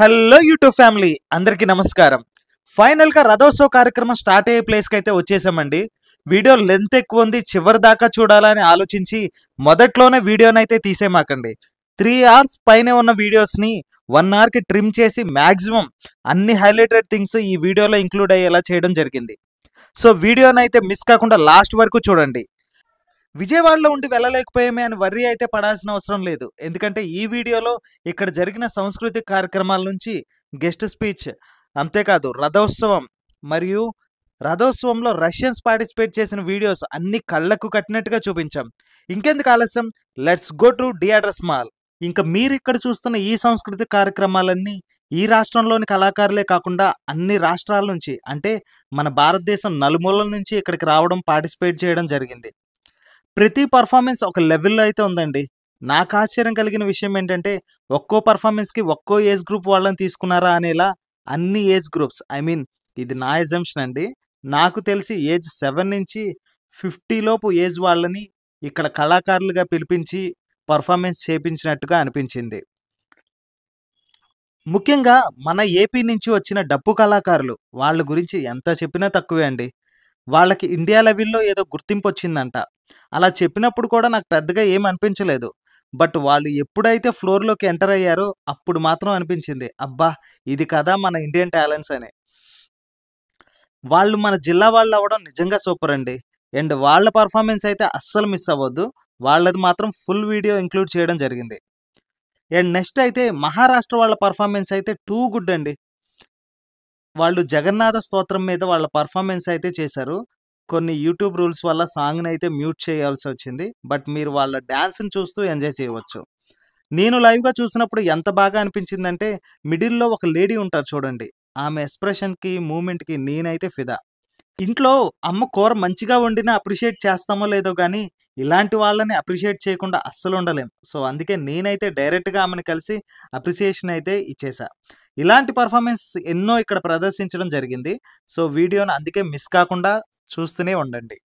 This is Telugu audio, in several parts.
హలో యూట్యూబ్ ఫ్యామిలీ అందరికీ నమస్కారం. ఫైనల్గా రథోత్సవ కార్యక్రమం స్టార్ట్ అయ్యే ప్లేస్కి అయితే వచ్చేసామండి. వీడియో లెంత్ ఎక్కువ ఉంది, చివరి దాకా చూడాలని ఆలోచించి మొదట్లోనే వీడియోనైతే తీసేమాకండి. 3 hours పైనే ఉన్న వీడియోస్ని 1 hourకి ట్రిమ్ చేసి మ్యాక్సిమం అన్ని హైలైటెడ్ థింగ్స్ ఈ వీడియోలో ఇంక్లూడ్ అయ్యేలా చేయడం జరిగింది. సో వీడియోనైతే మిస్ కాకుండా లాస్ట్ వరకు చూడండి. విజయవాడలో ఉండి వెళ్ళలేకపోయామే అని వర్రీ అయితే పడాల్సిన అవసరం లేదు. ఎందుకంటే ఈ వీడియోలో ఇక్కడ జరిగిన సాంస్కృతిక కార్యక్రమాల నుంచి గెస్ట్ స్పీచ్, అంతేకాదు రథోత్సవం మరియు రథోత్సవంలో రష్యన్స్ పార్టిసిపేట్ చేసిన వీడియోస్ అన్ని కళ్ళకు కట్టినట్టుగా చూపించాం. ఇంకెందుకు ఆలస్యం, let's go to the address mall. ఇంకా మీరు ఇక్కడ చూస్తున్న ఈ సాంస్కృతిక కార్యక్రమాలన్నీ ఈ రాష్ట్రంలోని కళాకారులే కాకుండా అన్ని రాష్ట్రాల నుంచి, అంటే మన భారతదేశం నలుమూలల నుంచి ఇక్కడికి రావడం, పార్టిసిపేట్ చేయడం జరిగింది. ప్రతి పర్ఫార్మెన్స్ ఒక లెవెల్లో అయితే ఉందండి. నాకు ఆశ్చర్యం కలిగిన విషయం ఏంటంటే ఒక్కో పర్ఫార్మెన్స్కి ఒక్కో ఏజ్ గ్రూప్ వాళ్ళని తీసుకున్నారా అనేలా అన్ని ఏజ్ గ్రూప్స్, ఇది నా ఎజంప్షన్ అండి. నాకు తెలిసి ఏజ్ 7 నుంచి 50 లోపు ఏజ్ వాళ్ళని ఇక్కడ కళాకారులుగా పిలిపించి పర్ఫార్మెన్స్ చేపించినట్టుగా అనిపించింది. ముఖ్యంగా మన ఏపీ నుంచి వచ్చిన డప్పు కళాకారులు, వాళ్ళ గురించి ఎంత చెప్పినా తక్కువే అండి. వాళ్ళకి ఇండియా లెవెల్లో ఏదో గుర్తింపు వచ్చిందంట. అలా చెప్పినప్పుడు కూడా నాకు పెద్దగా ఏం అనిపించలేదు. బట్ వాళ్ళు ఎప్పుడైతే ఫ్లోర్లోకి ఎంటర్ అయ్యారో అప్పుడు మాత్రం అనిపించింది, అబ్బా ఇది కదా మన ఇండియన్ టాలెంట్స్ అని. వాళ్ళు మన జిల్లా వాళ్ళు అవ్వడం నిజంగా సూపర్ అండి. అండ్ వాళ్ళ పర్ఫార్మెన్స్ అయితే అస్సలు మిస్ అవ్వద్దు. వాళ్ళది మాత్రం ఫుల్ వీడియో ఇంక్లూడ్ చేయడం జరిగింది. అండ్ నెక్స్ట్ అయితే మహారాష్ట్ర వాళ్ళ పర్ఫార్మెన్స్ అయితే టూ గుడ్ అండి. వాళ్ళు జగన్నాథ స్తోత్రం మీద వాళ్ళ పర్ఫార్మెన్స్ అయితే చేశారు. కొన్ని యూట్యూబ్ రూల్స్ వల్ల సాంగ్ని అయితే మ్యూట్ చేయాల్సి వచ్చింది. బట్ మీరు వాళ్ళ డ్యాన్స్ని చూస్తూ ఎంజాయ్ చేయవచ్చు. నేను లైవ్గా చూసినప్పుడు ఎంత బాగా అనిపించిందంటే మిడిల్లో ఒక లేడీ ఉంటారు చూడండి, ఆమె ఎక్స్ప్రెషన్కి, మూమెంట్కి నేనైతే ఫిదా. ఇంట్లో అమ్మ కూర మంచిగా వండినా అప్రిషియేట్ చేస్తామో లేదో కానీ ఇలాంటి వాళ్ళని అప్రిషియేట్ చేయకుండా అస్సలు ఉండలేం. సో అందుకే నేనైతే డైరెక్ట్గా ఆమెను కలిసి అప్రిసియేషన్ అయితే ఇచ్చేసా. ఇలాంటి పర్ఫార్మెన్స్ ఎన్నో ఇక్కడ ప్రదర్శించడం జరిగింది. సో వీడియోని అందుకే మిస్ కాకుండా చూస్తూనే ఉండండి.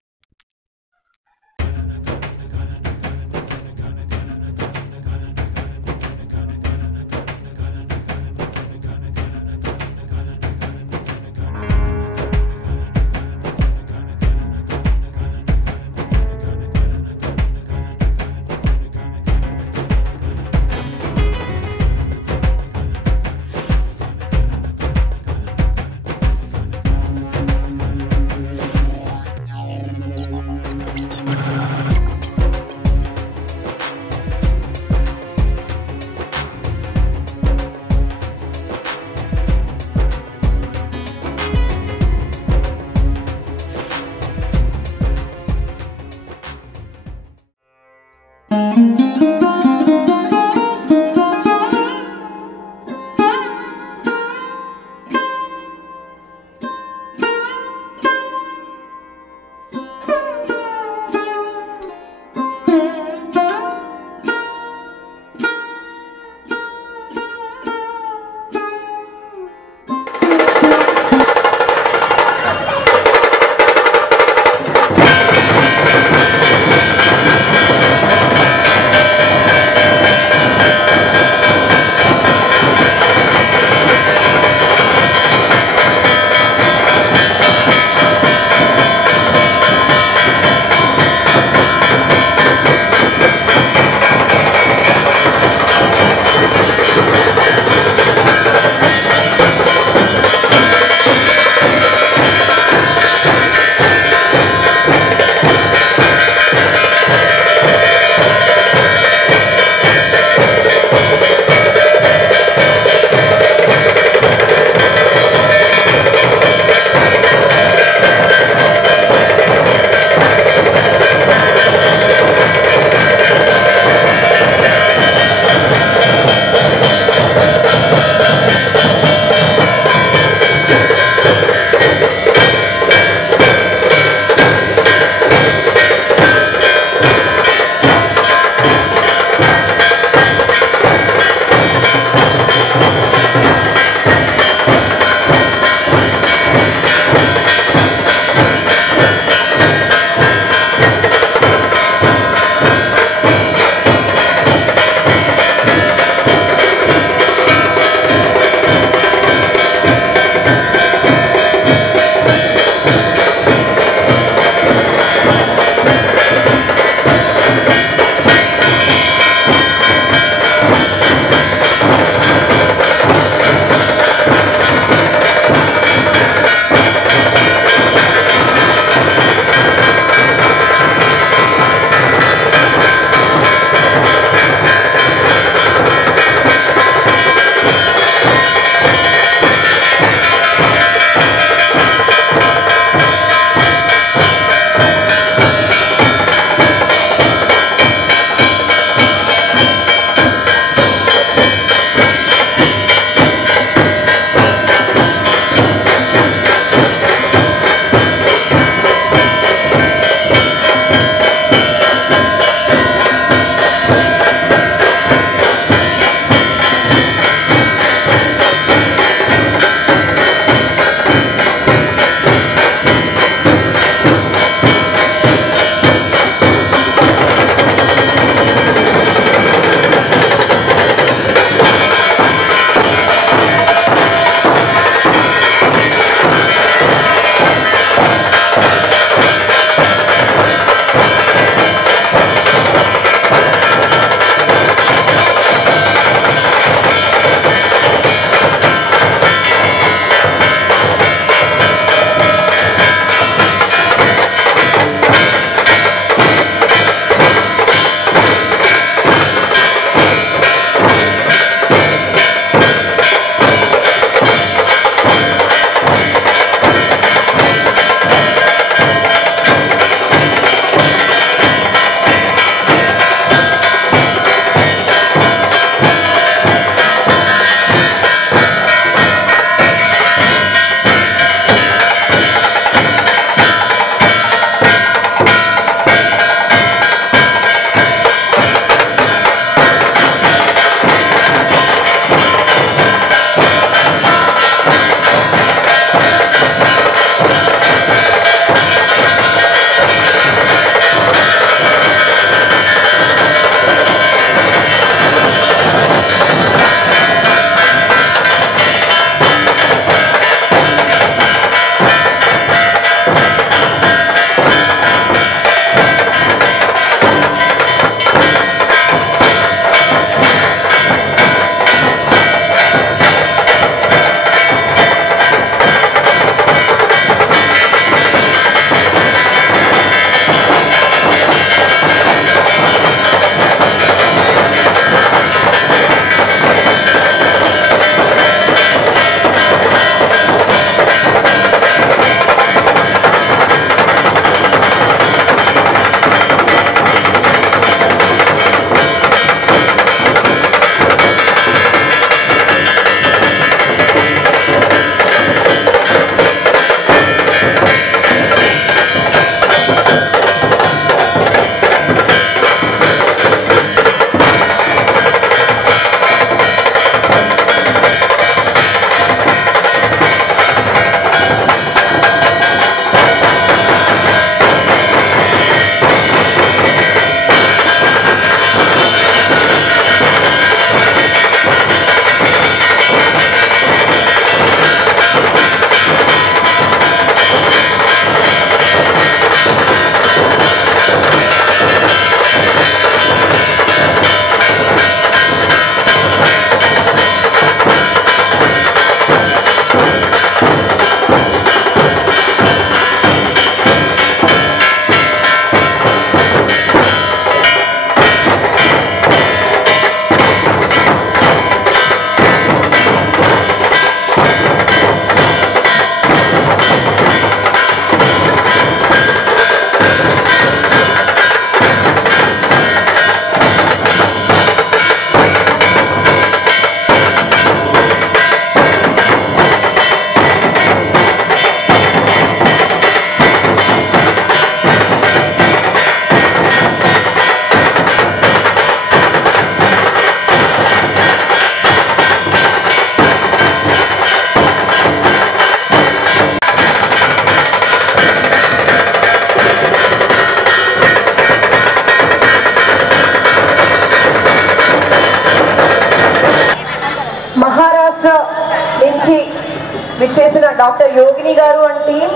డాక్టర్ యోగిని గారు అండ్ టీం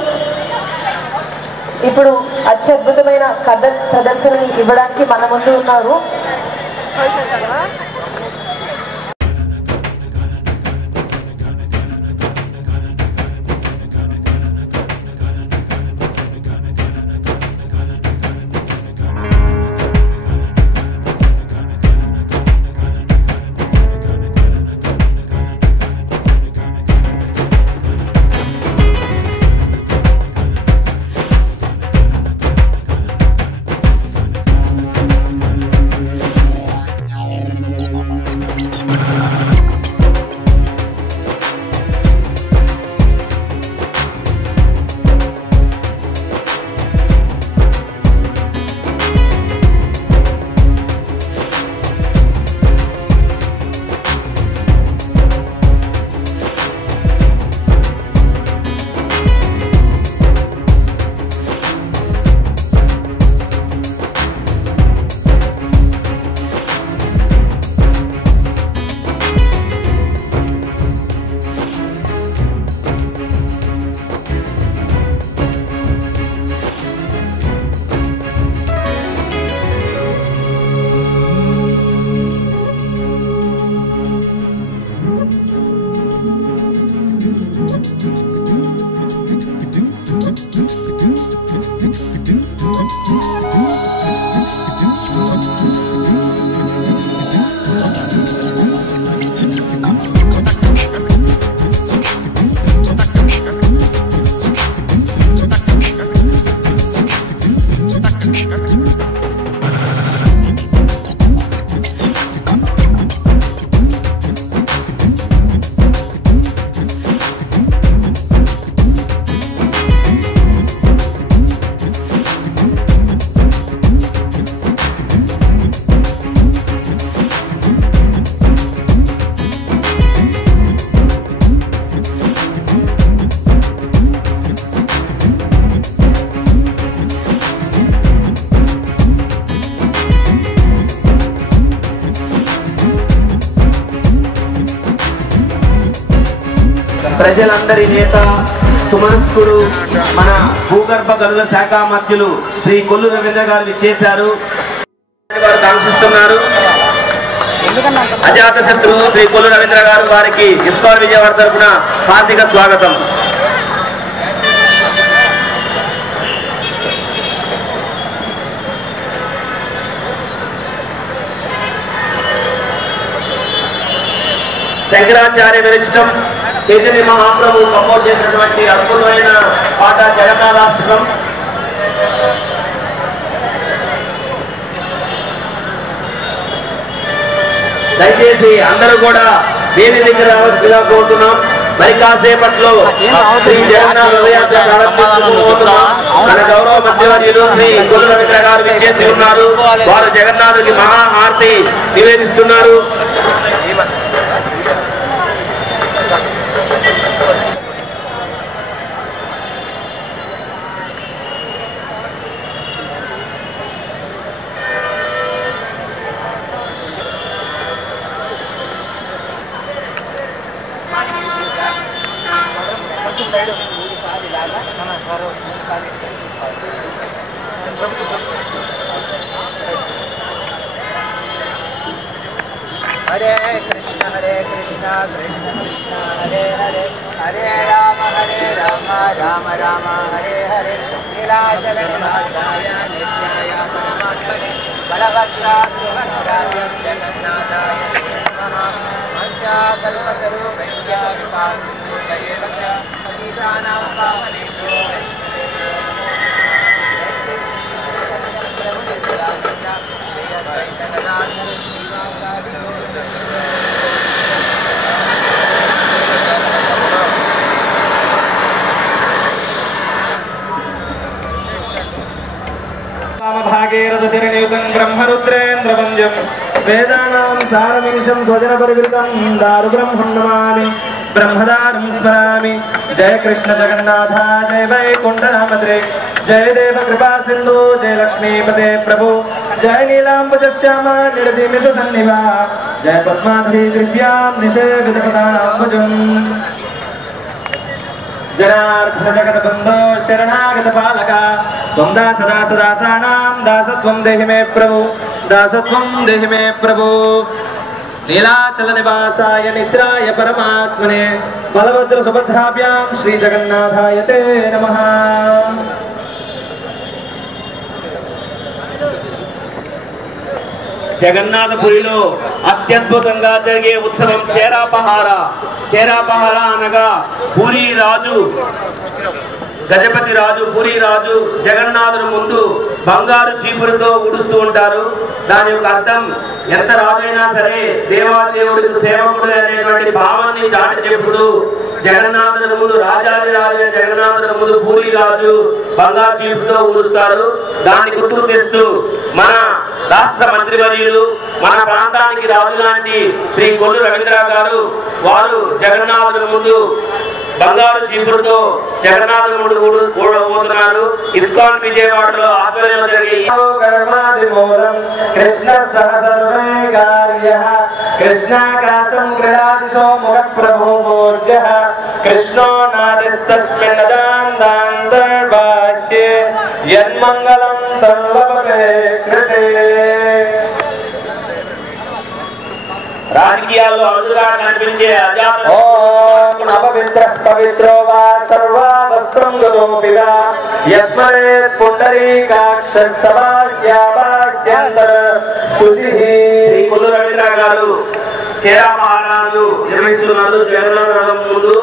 ఇప్పుడు అత్యద్భుతమైన కథ ప్రదర్శనని ఇవ్వడానికి మన ముందు ఉన్నారు. ప్రజలందరి నేత సుమనస్కుడు మన భూగర్భ గనుల శాఖ మంత్రులు శ్రీ కొల్లు రవీంద్ర గారు విచ్చేశారు. కాంక్షిస్తున్నారు. అజాత శత్రువు శ్రీ కొల్లు రవీంద్ర గారు వారికి ఇస్కాన్ విజయవాడ తరపున హార్దిక స్వాగతం. శంకరాచార్య విరచితం చైతన్య మహాప్రభు కంపోజ్ చేసినటువంటి అద్భుతమైన పాట జగన్నాథాష్టకం. దయచేసి అందరూ కూడా వేది దగ్గర రావాల్సిందిగా కోరుతున్నాం. మరి కాసేపట్లో శ్రీ జగన్నాథ రథయాత్ర ప్రారంభించబోతున్నాం. మన గౌరవ మధ్యవర్యులు శ్రీ కొల్లు రవీంద్ర గారు విచ్చేసి ఉన్నారు. వారు జగన్నాథుడికి మహాహారతి నివేదిస్తున్నారు. हरे कृष्ण कृष्ण कृष्ण हरे हरे हरे राम राम राम हरे हरे नीलाचल निवासाय नित्याय परमात्मने बलभद्राय सुभद्राय जगन्नाथाय नमः। पंचाकल्पतरुभ्यश्च कृपासिन्धुभ्येव च पतितानां पावनेभ्यो भागीरथशिरनियुतं ब्रह्मरुद्रेन्द्रवन्द्यं वेदानां सारमीशं स्वजनपरिवृतं दारुब्रह्मं नमामि ब्रह्मदारं स्मरामि। जय कृष्ण जगन्नाथ जय वैकुण्ठनामद्रे जय देव कृपा सिन्धु जय लक्ष्मीपते प्रभु जय नीलाम्बुजश्यामा निरजीमित सन्निभा जय पद्माधरी दिव्यां निषेवितपदाम्बुजम्। జనార్దన జగద్బంధో శరణాగత పాలక త్వం దాసదాసదాసానాం దాసత్వం దేహి మే ప్రభు దాసత్వం దేహి మే ప్రభు నీలాచల నివాసాయ నిద్రాయ పరమాత్మనే బలభద్ర సుభద్రాభ్యాం శ్రీ జగన్నాథాయ తే నమః. జగన్నాథపురిలో అత్యద్భుతంగా జరిగే ఉత్సవం చేరాపహార. చేరాపహార అనగా పూరి రాజు గజపతి రాజు పూరి రాజు జగన్నాథుని ముందు బంగారు చీపురుతో ఊడుస్తూ ఉంటారు. దాని యొక్క అర్థం ఎంత రాజైనా సరే దేవాదేవుడికి సేవకుడు అనేటువంటి భావాన్ని చాటి చెప్పుతూ జగన్నాథుని ముందు రాజాది రాజు జగన్నాథుని ముందు పూరి రాజు బంగారు చీపురుతో ఊడుస్తారు. దాన్ని గుర్తుకు తెస్తూ మన రాష్ట్ర మంత్రివర్యులు మన ప్రాంతానికి రాజు లాంటి శ్రీ కొల్లు రవీంద్ర గారు వారు జగన్నాథుని ముందు బంగారు చీపురుతో జగన్నాథుని ముందు ఊడుతున్నారు. ఇస్కాన్ విజయవాడలో ఆధ్వర్యంలో జరిగే కృష్ణ సహసర్వే కార్యః కృష్ణాకాశం క్రీడాదిశో ముఖ ప్రభోజ్యః కృష్ణో నాదిస్తస్మిన్ అజాంతాంతర్బాహ్యే యన్మంగళం తల్లభతే కృతే. రాజకీయాల్లో అరుదుగా కనిపించే అపవిత్ర పవిత్రో వా సర్వావస్త్రం గతోపి వా యస్మరేత్ పుండరీకాక్ష సభాఖ్యాభాఖ్యంతర శుచిః. శ్రీ కొల్లు రవీంద్ర గారు చేరాపహారాలు నిర్వహిస్తున్నారు జగన్నాథ రథం ముందు.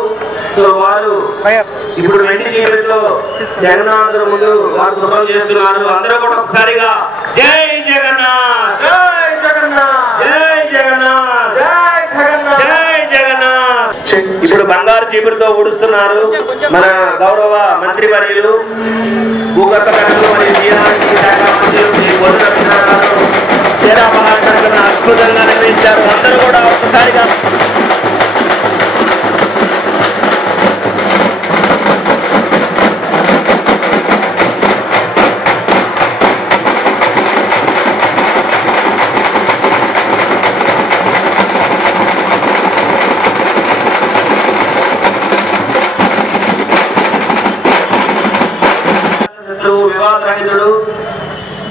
సో వారు ఇప్పుడు వెండి చీపురుతో జగన్నాథుల ముందు వారు శుభ్రం చేస్తున్నారు. అందరూ కూడా ఒకసారిగా జై జగన్నాథ్ జై జగన్నాథ్ జై జగన్నాథ్ జై జగన్నాథ్ జై జగన్నాథ్. ఇప్పుడు బంగారు చీపురుతో ఊడుస్తున్నారు మన గౌరవ మంత్రివర్యులు భూగర్భ గనులు మరియు జీవనానికి శాఖ మంత్రులు శ్రీ కొల్లు రవీంద్ర గారు చేరాపహార కార్యక్రమాన్ని అద్భుతంగా నిర్వహించారు. అందరూ కూడా ఒక్కసారిగా వివాదరహితుడు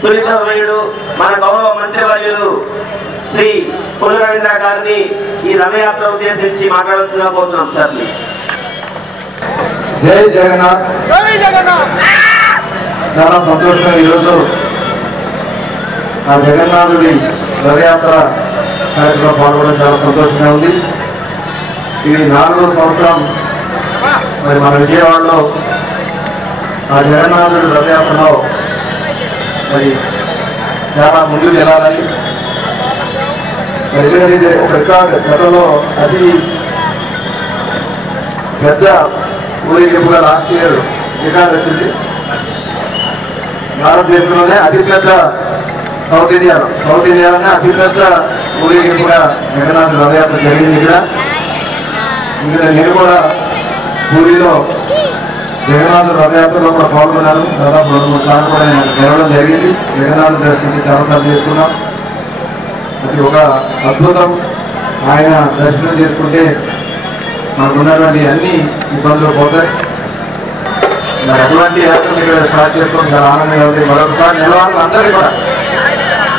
సున్నితమయుడు మన గౌరవ మంత్రివర్యులు శ్రీ కొల్లు రవీంద్ర గారిని ఈ రథయాత్ర ఉద్దేశించి మాట్లాడుతున్నా పోతున్నాం సార్. ప్లీజ్. జై జగన్నాథ్. చాలా సంతోషంగా ఈరోజు ఆ జగన్నాథుడి రథయాత్ర కార్యక్రమంలో పాల్గొనడం చాలా సంతోషంగా ఉంది. ఇది 4వ సంవత్సరం మరి మన విజయవాడలో ఆ జగన్నాథుడి రథయాత్రలో మరి చాలా ముందుకు వెళ్ళాలని మరి ఎందుకంటే ఒక రికార్డ్ గతంలో అతి పెద్ద ఊరేగింపుగా లాస్ట్ ఇయర్ రికార్డ్ వచ్చింది. భారతదేశంలోనే అతిపెద్ద సౌత్ ఇండియాలోనే అతిపెద్ద ఊరేగింపుగా జగన్నాథ రథయాత్ర జరిగింది. ఇక్కడ నేను కూడా పూరిలో జగన్నాథ రథయాత్రలో కూడా పాల్గొన్నాను. దాదాపు 2-3 సార్లు కూడా నేను వెళ్ళడం జరిగింది. జగన్నాథ దర్శనం చాలాసార్లు చేసుకున్నాం. అది ఒక అద్భుతం. ఆయన దర్శనం చేసుకుంటే మనకు ఉన్నటువంటి అన్ని ఇబ్బందులు పోతాయి. మరి అటువంటి యాత్రలు ఇక్కడ స్టార్ట్ చేసుకోవడం చాలా ఆనందంగా ఉంది. మరొకసారి నిలవాలి అందరికీ కూడా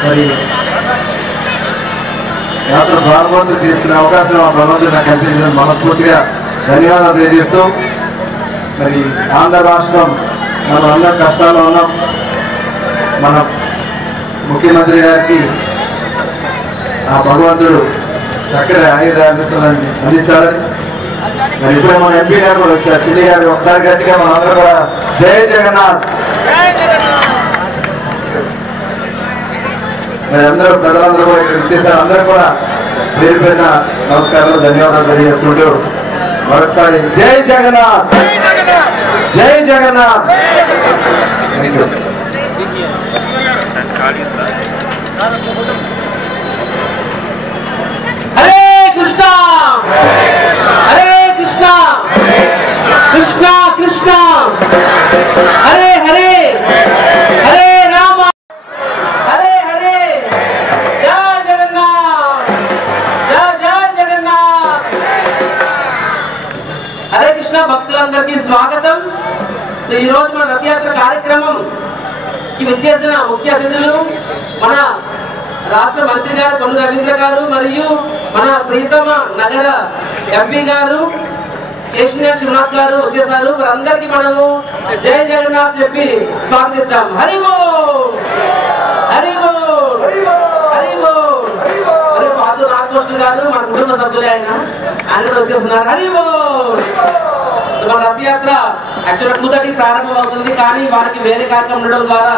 మరి యాత్ర ప్రారంభోత్సవం తీసుకునే అవకాశం ఆ భగవంతుడు నాకు కల్పించడం మనస్ఫూర్తిగా ధన్యవాదాలు తెలియజేస్తూ మరి ఆంధ్ర రాష్ట్రం మనం అందరూ కష్టాల్లో ఉన్నాం. మన ముఖ్యమంత్రి గారికి ఆ భగవంతుడు చక్కటి ఆయుధాన్ని అందించాలని మరి ఇప్పుడే మన ఎంపీ గారు కూడా వచ్చారు. చిన్ని గారు ఒకసారి గట్టిగా మన అందరూ కూడా జై జగన్నాథ్. మరి అందరూ ప్రజలందరూ కూడా ఇక్కడ ఇచ్చేసారు. అందరూ కూడా పేరు పేరున నమస్కారాలు ధన్యవాదాలు తెలియజేసుకుంటూ మరొకసారి జై జగన్నాథ్ జై జగన్నాథ్. Thank you. హరే కృష్ణ హరే కృష్ణ కృష్ణ కృష్ణ హరే హరే హరే రామ హరే హరే జయ జగన్నాథ్ జయ జయ జగన్నాథ్. హరే కృష్ణ భక్తులందరూ భక్తులందరికీ స్వాగతం. సో ఈ రోజు మన రథయాత్ర కార్యక్రమంకి విచ్చేసిన ముఖ్య అతిథులు మన రాష్ట్ర మంత్రి గారు కొల్లు రవీంద్ర గారు మరియు మన ప్రీతమ నగర ఎంపీ గారు కేశినేని శివనాథ్ గారు వచ్చేసారు. వారందరికీ మనము జై జగన్నాథ్ చెప్పి స్వాగతిద్దాం. హరి బోల్, హరి బోల్, హరి బోల్. మరియు పాదు రామకృష్ణ గారు మన కుటుంబ సభ్యులే, ఆయన కూడా వచ్చేస్తున్నారు. హరి బోల్. సో మన రథయాత్ర యాక్చువల్గా 2:30 ప్రారంభం అవుతుంది, కానీ వారికి వేరే కార్యక్రమం ఉండడం ద్వారా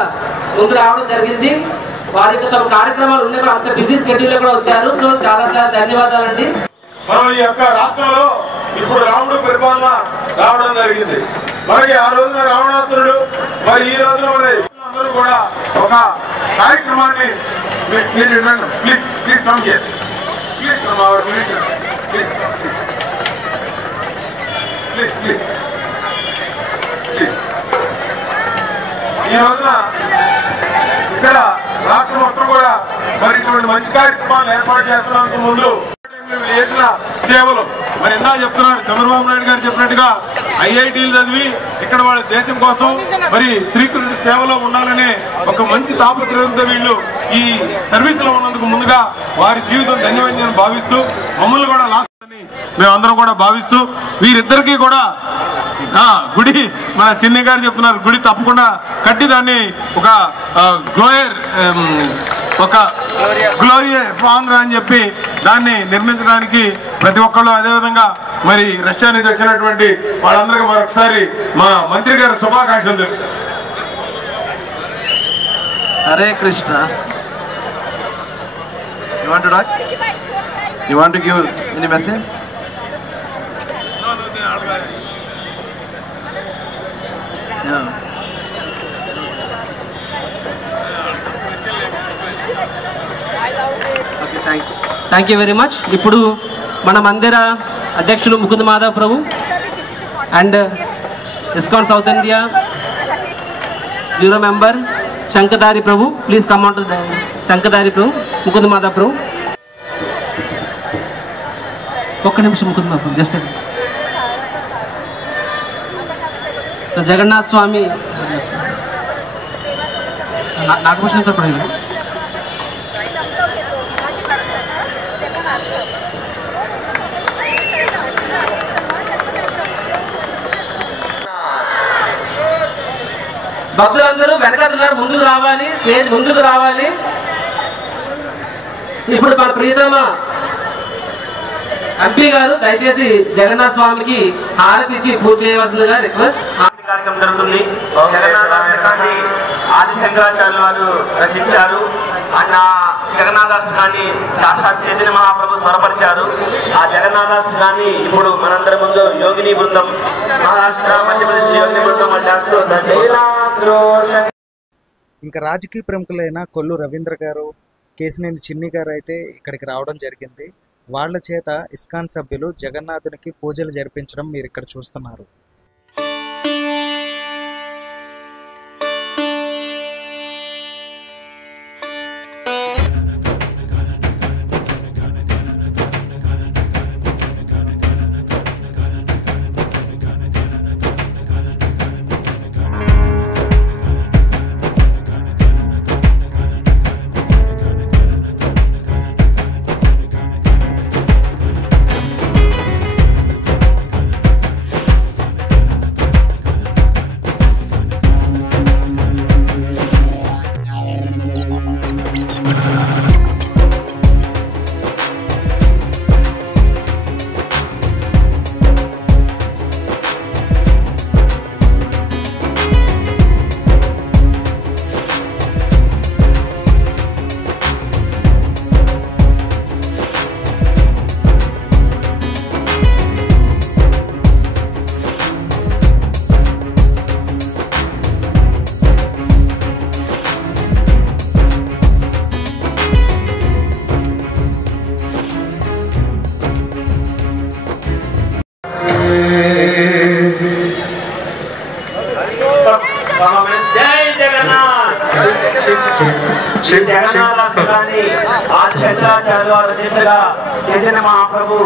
ముందు రావడం జరిగింది. వారి యొక్క తమ కార్యక్రమాలు ఉండే అంత బిజీ స్కెడ్యూల్ కూడా వచ్చారు. సో చాలా చాలా ధన్యవాదాలండి. మనం ఈ యొక్క రాష్ట్రంలో ఇప్పుడు రాముడు పరిపాలన రావడం జరిగింది. మనకి ఆ రోజున రావణాసురుడు, మరి ఈ రోజున మరి అందరూ కూడా ఒక కార్యక్రమాన్ని please please come here, please come hour minister, please please please please please. ఈ రోజున ఇక్కడ రాష్ట్రం మొత్తం కూడా మరి ఇటువంటి మంచి కార్యక్రమాలు ఏర్పాటు చేస్తున్నందుకు ముందు చేసిన సేవలు మరి ఎందా చెప్తున్నారు. చంద్రబాబు నాయుడు గారు చెప్పినట్టుగా ఐఐటీలు చదివి ఇక్కడ వాళ్ళ దేశం కోసం మరి శ్రీకృష్ణ సేవలో ఉండాలనే ఒక మంచి తాపత్రయంతో వీళ్ళు ఈ సర్వీసులో ఉన్నందుకు ముందుగా వారి జీవితం ధన్యమైందని భావిస్తూ, మమ్మల్ని కూడా లాస్ట్ అని మేమందరం కూడా భావిస్తూ, వీరిద్దరికీ కూడా గుడి మన చిన్ని గారు చెప్తున్నారు, గుడి తప్పకుండా కట్టి దాన్ని ఒక గ్లోరియా ఆంధ్ర అని చెప్పి దాన్ని నిర్మించడానికి ప్రతి ఒక్కళ్ళు, అదేవిధంగా మరి రష్యా నుంచి వచ్చినటువంటి వాళ్ళందరికీ మరొకసారి మా మంత్రి గారు శుభాకాంక్షలు తెలుపుతారు. Hare Krishna. You want to talk? You want to give any message? Yeah. Thank you very much. ఇప్పుడు మన మందిర అధ్యక్షులు Mukund Madhav Prabhu and ISKCON South India bureau member Shankadhari Prabhu, please come on to Shankadhari Prabhu, Mukund Madhav Prabhu. ఒక్క నిమిషం ముకుంద్ మాధవ్ జస్ట్. సో జగన్నాథ్ స్వామి నాగభూషణ ప్రభు. భక్తులందరూ వెనకాల ముందుకు రావాలి, స్టేజ్ ముందుకు రావాలి. ఇప్పుడు మన ప్రియతమ ఎంపీ గారు దయచేసి జగన్నాథ్ స్వామికి హారతి ఇచ్చి పూజ చేయవలసిందిగా రిక్వెస్ట్. కార్యక్రమం జరుగుతుంది. జగన్నాథాష్టకాన్ని ఆది శంకరాచార్యులు వారు రచించారు. అన్న జగన్నాథాష్టకాన్ని సాక్షాత్ చైతన్య మహాప్రభు స్వరపరిచారు. ఆ జగన్నాథాష్టకాన్ని ఇప్పుడు మనందరి ముందు యోగిని బృందం, మహారాష్ట్ర మధ్యప్రదేశ్ యోగిని బృందం ఇంకా రాజకీయ ప్రముఖులైన కొల్లు రవీంద్ర గారు, కేశినేని చిన్ని గారు అయితే ఇక్కడికి రావడం జరిగింది. వాళ్ళ చేత ఇస్కాన్ సభ్యులు జగన్నాథునికి పూజలు జరిపించడం మీరు ఇక్కడ చూస్తున్నారు. జగన్నాథాష్టకాన్ని ఆది శంకరాచార్యులు వారు రచించగా చైతన్య మహాప్రభు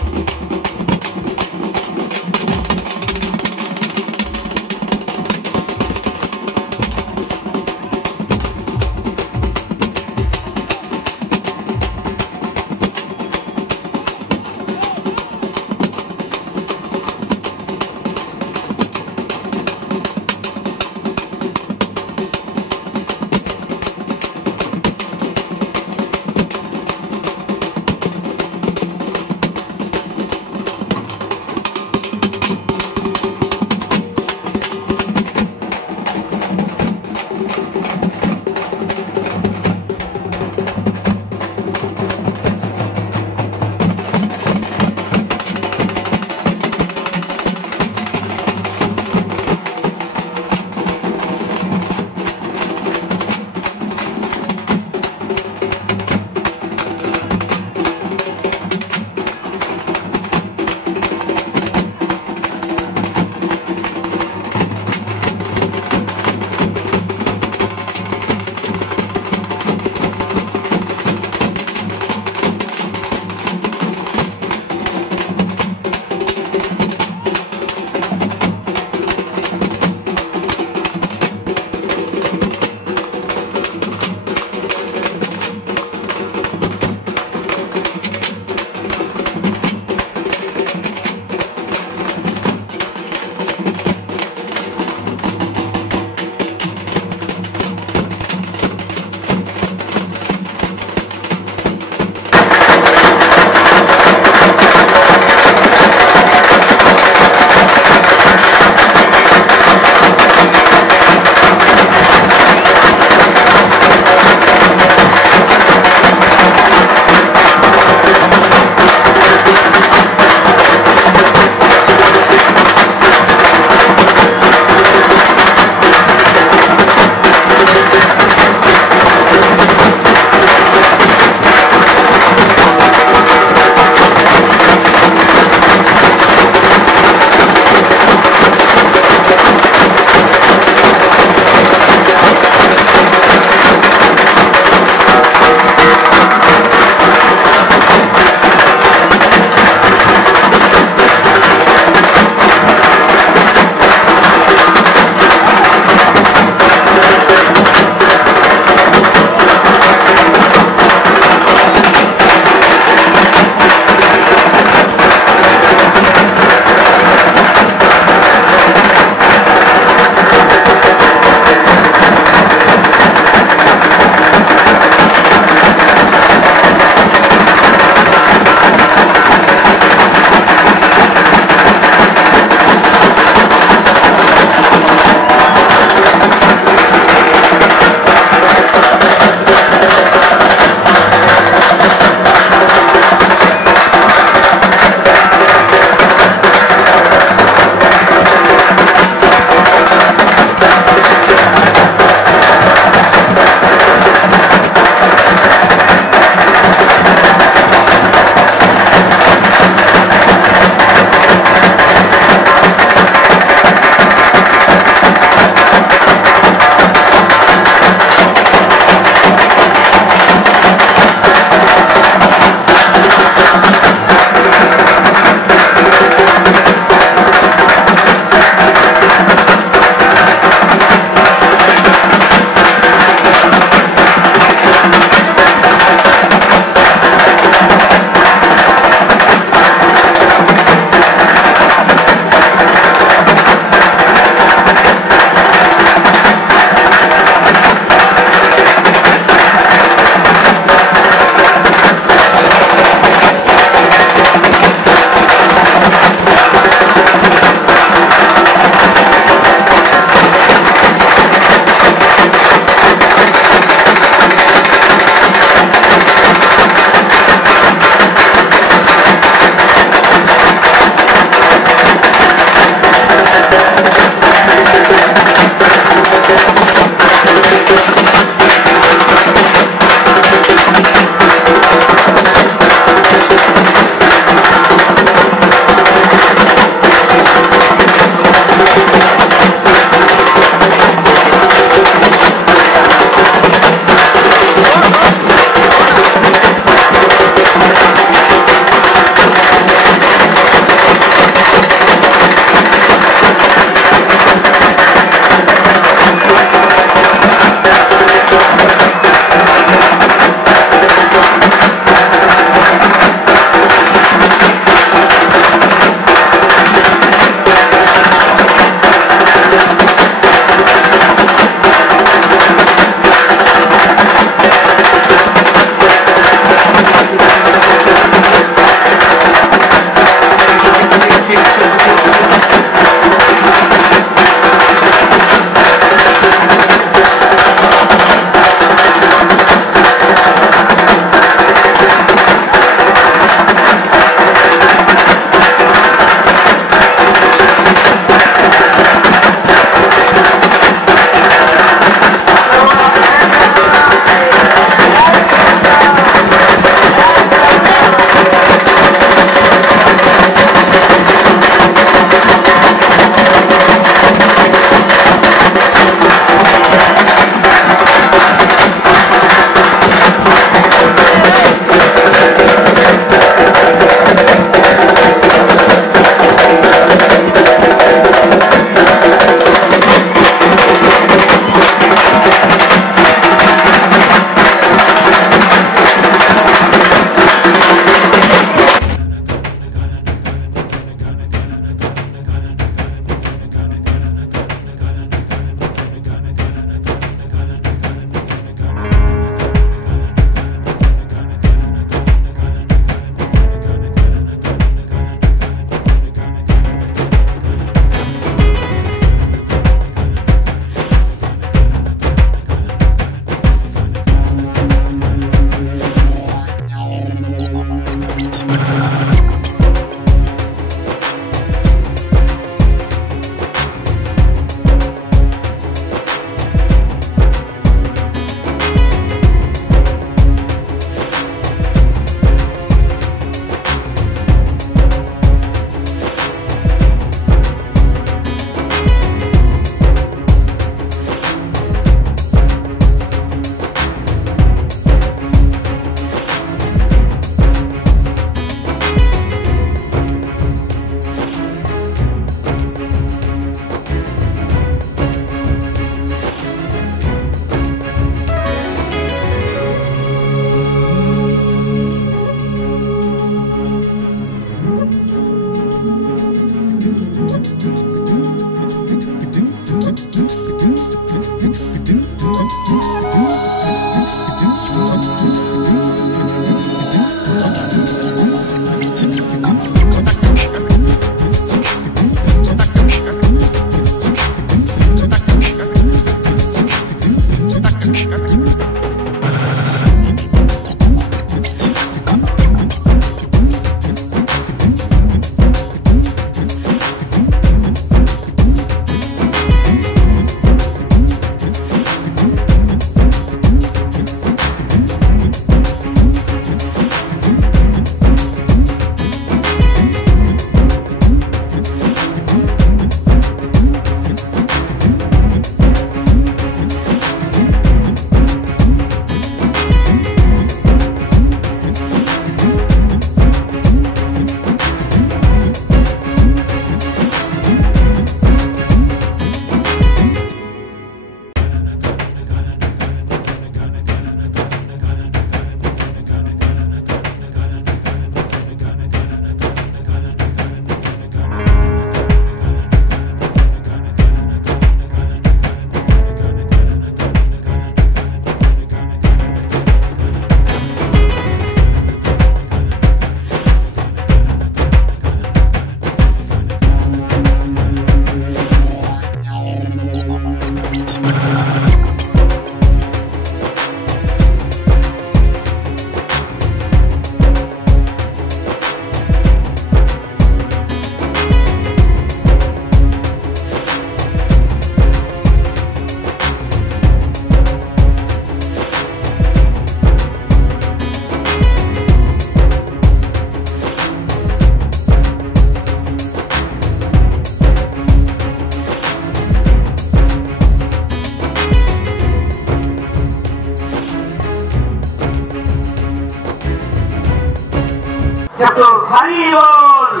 చెప్తూ హరి బోల్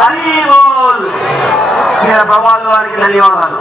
హరి బోల్. శ్రీ ప్రభుపాదుల వారికి ధన్యవాదాలు.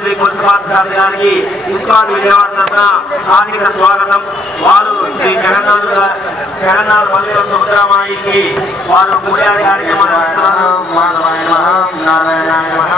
శ్రీ కులసుపార్థసారథి గారికి ఇస్కాన్ విజయవాడ తరఫున హార్దిక స్వాగతం. వారు శ్రీ జగన్నాథ్ పల్లె సుభద్రామాయికి వారు పూజాది కార్యక్రమాలు చేస్తున్నారు. మాధవాయ నమః, నారాయణాయ నమః.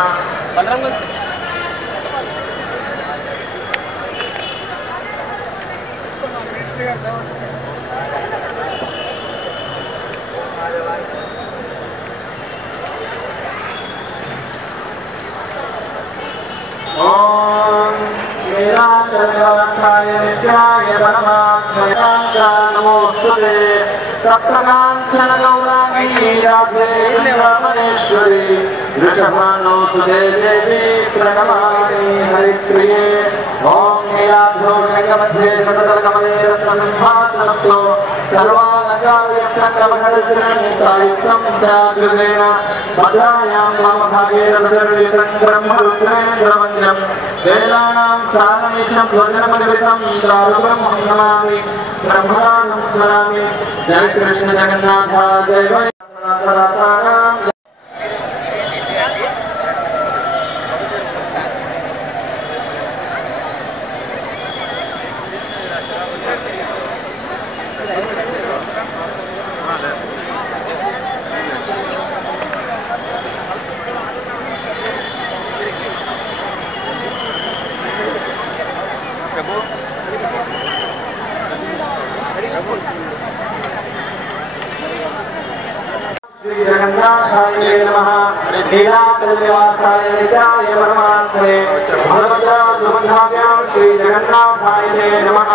ఓం నీలాచలవాసాయ నిత్యాయ పరమాత్మనే నమోస్తుతే. తప్తకాంచన గౌరాంగీ రాధే వృందావనేశ్వరి వృషభానుసుతే దేవి ప్రణమామి హరిప్రియే. ఓం నీలాధ్యోషంగమధ్యే శతదళకమలే రత్నసింహాసనస్థో సర్వాలంకారయుక్తం సాయుక్తం చాతుర్జేన భద్రాయాం వామభాగే రథశర్వితం బ్రహ్మరుద్రేంద్రవంద్యం వేదానాం సారమీశం స్వజనపరివృతం దారుబ్రహ్మం నమామి బ్రహ్మదానం స్మరామి. జయ కృష్ణ జగన్నాథ జయ వై సదా సారాం. శ్రీ జగన్నాథాయ నమః. నీలాచలనివాసాయ నిత్యాయ పరమాత్మనే భగవతా సుభద్రాభ్యాం శ్రీ జగన్నాథాయ నమః.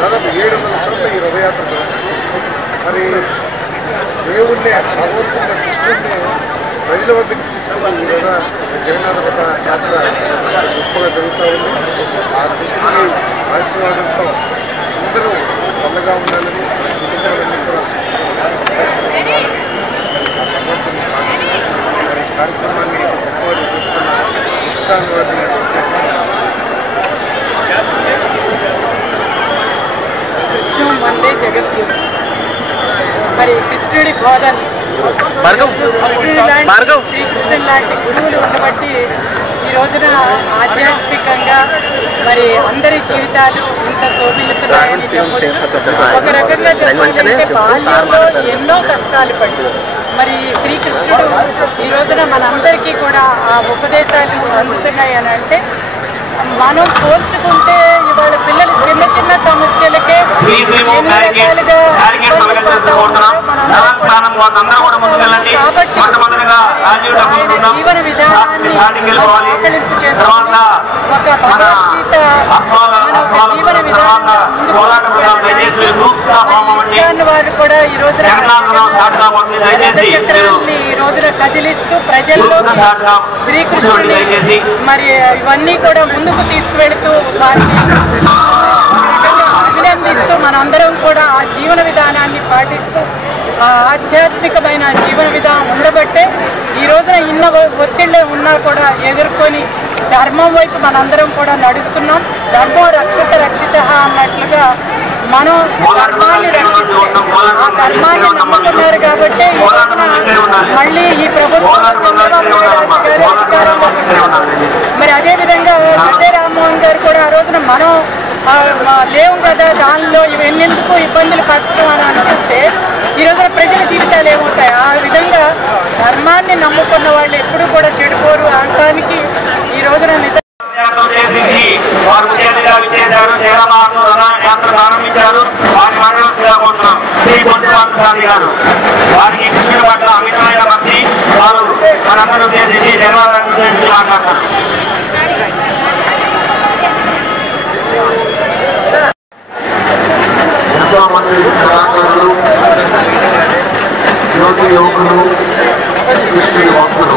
దాదాపు 700 చోట్ల ఈ రథయాత్ర జరుగుతుంది. మరి దేవుణ్ణి భగవంతుని కృష్ణుడిని ప్రజల వద్దకు తీసుకుని ఈ జగన్నాథ రథ యాత్ర గొప్పగా జరుగుతూ ఉంది. ఆ కృష్ణుడి ఆశీర్వాదంతో అందరూ చల్లగా ఉండాలని కుటుంబాలన్నీ కూడా భగవంతుని మరి కార్యక్రమాన్ని గొప్పగా చేస్తున్న ఇస్కాన్ వారిని కృష్ణుడు వందే జగద్గురు. మరి కృష్ణుడి బోధన శ్రీకృష్ణుడి లాంటి గురువులు ఉండబట్టి ఈ రోజున ఆధ్యాత్మికంగా మరి అందరి జీవితాలు ఇంత శోభిల్లుతున్నాయని చెప్పొచ్చు. ఒక రకంగా చెప్పాలంటే బాల్యంలో ఎన్నో కష్టాలు పడి మరి శ్రీకృష్ణుడు ఈ రోజున మనందరికీ కూడా ఆ ఉపదేశాలు అందుతున్నాయి అని అంటే మనం పోల్చుకుంటే ఇవాళ పిల్లలు చిన్న చిన్న సమస్యలకే జీవన విధానాన్ని ఒక భగవద్గీత జీవన విధానాన్ని వారు కూడా ఈ రోజున చక్రాన్ని ఈ రోజున కదిలిస్తూ ప్రజల్లో శ్రీకృష్ణుని మరి ఇవన్నీ కూడా ముందుకు తీసుకువెళుతూ వారిని అభినందిస్తూ మనందరం కూడా ఆ జీవన విధానాన్ని పాటిస్తూ ఆ ఆధ్యాత్మికమైన జీవన విధానం ఉండబట్టే ఈ రోజున ఇన్న ఒత్తిళ్ళే ఉన్నా కూడా ఎదుర్కొని ధర్మం వైపు మనందరం కూడా నడుస్తున్నాం. ధర్మం రక్షిత రక్షిత అన్నట్లుగా మనం ధర్మాన్ని రక్షిస్తే ఆ ధర్మాన్ని నమ్ముతున్నారు కాబట్టి ఈ రోజున మళ్ళీ ఈ ప్రభుత్వం చంద్రబాబు నాయుడు గారు అధికారంలోకి వచ్చారు. మరి అదేవిధంగా గడ్డే రామ్మోహన్ గారు కూడా ఆ రోజున మనం లేవు కదా దానిలో ఎన్నెందుకు ఇబ్బందులు పడటం అని అనుకుంటే ఈ రోజున ప్రజల జీవితాలు ఏమవుతాయి. ఆ విధంగా ధర్మాన్ని నమ్ముకున్న వాళ్ళు ఎప్పుడూ కూడా చెడిపోరు అనడానికి ఈ రోజున వారు ముఖ్యంగా విచ్చేశారు. జగన్మాను యాత్ర ప్రారంభించారు. వారి మాట్లాడుతున్నాం శ్రీ పొందుపాంతి గారు. వారికి కృష్ణుడి పట్ల అమితమైన భక్తి. వారు మనందరూ ఉద్దేశించి జగన్మాను ఉద్దేశించి మాట్లాడతారు. ఎంతో మంది కళాకారులు, యువతి యువకులు, కృష్ణ భక్తులు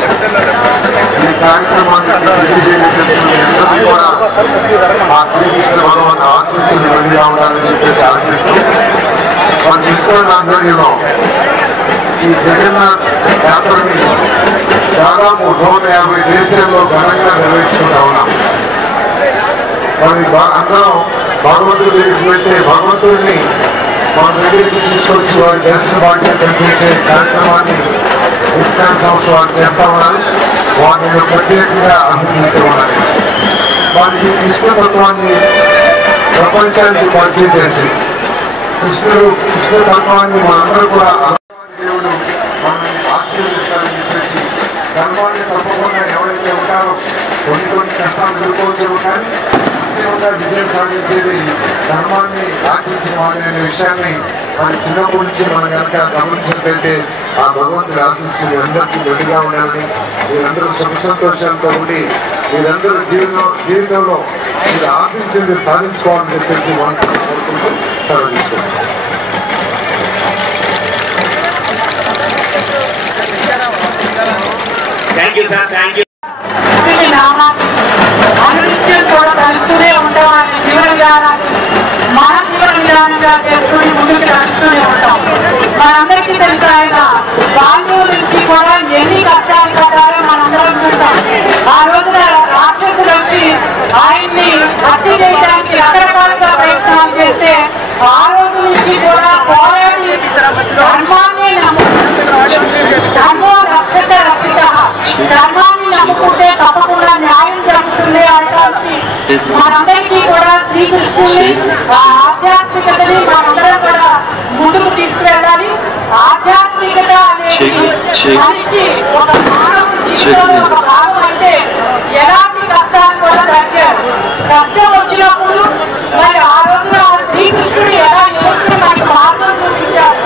ఈ కార్యక్రమాన్ని అందరూ కూడా ఆ శ్రీకృష్ణ భగవాన్ ఆశీస్సులు వెలిగా ఉండాలని చెప్పేసి ఆశిస్తూ మన ఇస్కాన్ ఆధ్వర్యంలో ఈ జగన్నాథ్ యాత్రని దాదాపు 150 దేశాల్లో ఘనంగా నిర్వహించుకుంటా ఉన్నాం. మరి అందరం భగవంతుడి దగ్గరికి వెళ్తే భగవంతుడిని మన దగ్గరికి తీసుకొచ్చి వారి దర్శన భాగ్యం కల్పించే కార్యక్రమాన్ని ఇస్కాన్ సంస్థ వారు చేస్తా ఉన్నారు. వారిని ప్రత్యేకంగా అభినందిస్తూ ఉన్నారు. వారికి కృష్ణ తత్వాన్ని ప్రపంచానికి పరిచయం చేసి కృష్ణ తత్వాన్ని మనందరూ కూడా దేవుడు మనల్ని ఆశీర్వదిస్తారని చెప్పేసి ధర్మాన్ని తప్పకుండా ఎవరైతే ఉంటారో కొన్ని కష్టాలు ఎదుర్కోవచ్చు, కానీ అంతిమంగా విజయం సాధించేది ధర్మాన్ని ఆచరించిన వారి అనే విషయాన్ని మన చిన్నప్పటి నుంచి మనం కనుక గమనించినట్లయితే ఆ భగవంతుడి ఆశీస్సులు అందరికీ వెలుగా ఉండాలని, మీరందరూ సుఖ సంతోషాలతో ఉండి మీరందరూ జీవితంలో మీరు ఆశించింది సాధించుకోవాలని చెప్పేసి మనసులో కోరుకుంటూ సెలవు తీసుకుంటాం. అనునిత్యం కూడా కలుస్తూనే ఉంటాం. ఆయన జీవన విధానాన్ని మన జీవన విధానంగా చేసుకుని ముందుకు నడుస్తూనే ఉంటాం. మనందరికీ తెలుసు ఆయన బాల్యం నుంచి కూడా ఎన్ని కష్టాలు పడ్డారో మనందరం చూసాం. ఆ రోజున రాక్షసులు వచ్చి ఆయన్ని హత్య చేయడానికి రకరకాలుగా ప్రయత్నాలు చేస్తే ఆ రోజు నుంచి కూడా పోరాడి ధర్మాన్ని ధర్మో రక్షిత రక్షిత ధర్మాన్ని నమ్ముకుంటే తప్పకుండా న్యాయం జరుగుతుంది అనడానికి మనందరికీ కూడా శ్రీకృష్ణుని ఆధ్యాత్మికతని మనందరం కూడా ముందుకు తీసుకువెళ్ళాలి. ఆధ్యాత్మికత అనేది మనిషి ఒక మానవుడి జీవితంలో ఒక భాగం అంటే ఎలాంటి కష్టాలు కూడా తెచ్చారు. కష్టం వచ్చినప్పుడు మరి ఆ రోజున శ్రీకృష్ణుడు ఎలా ఎదుర్కొని మనకి మార్గం చూపించారు.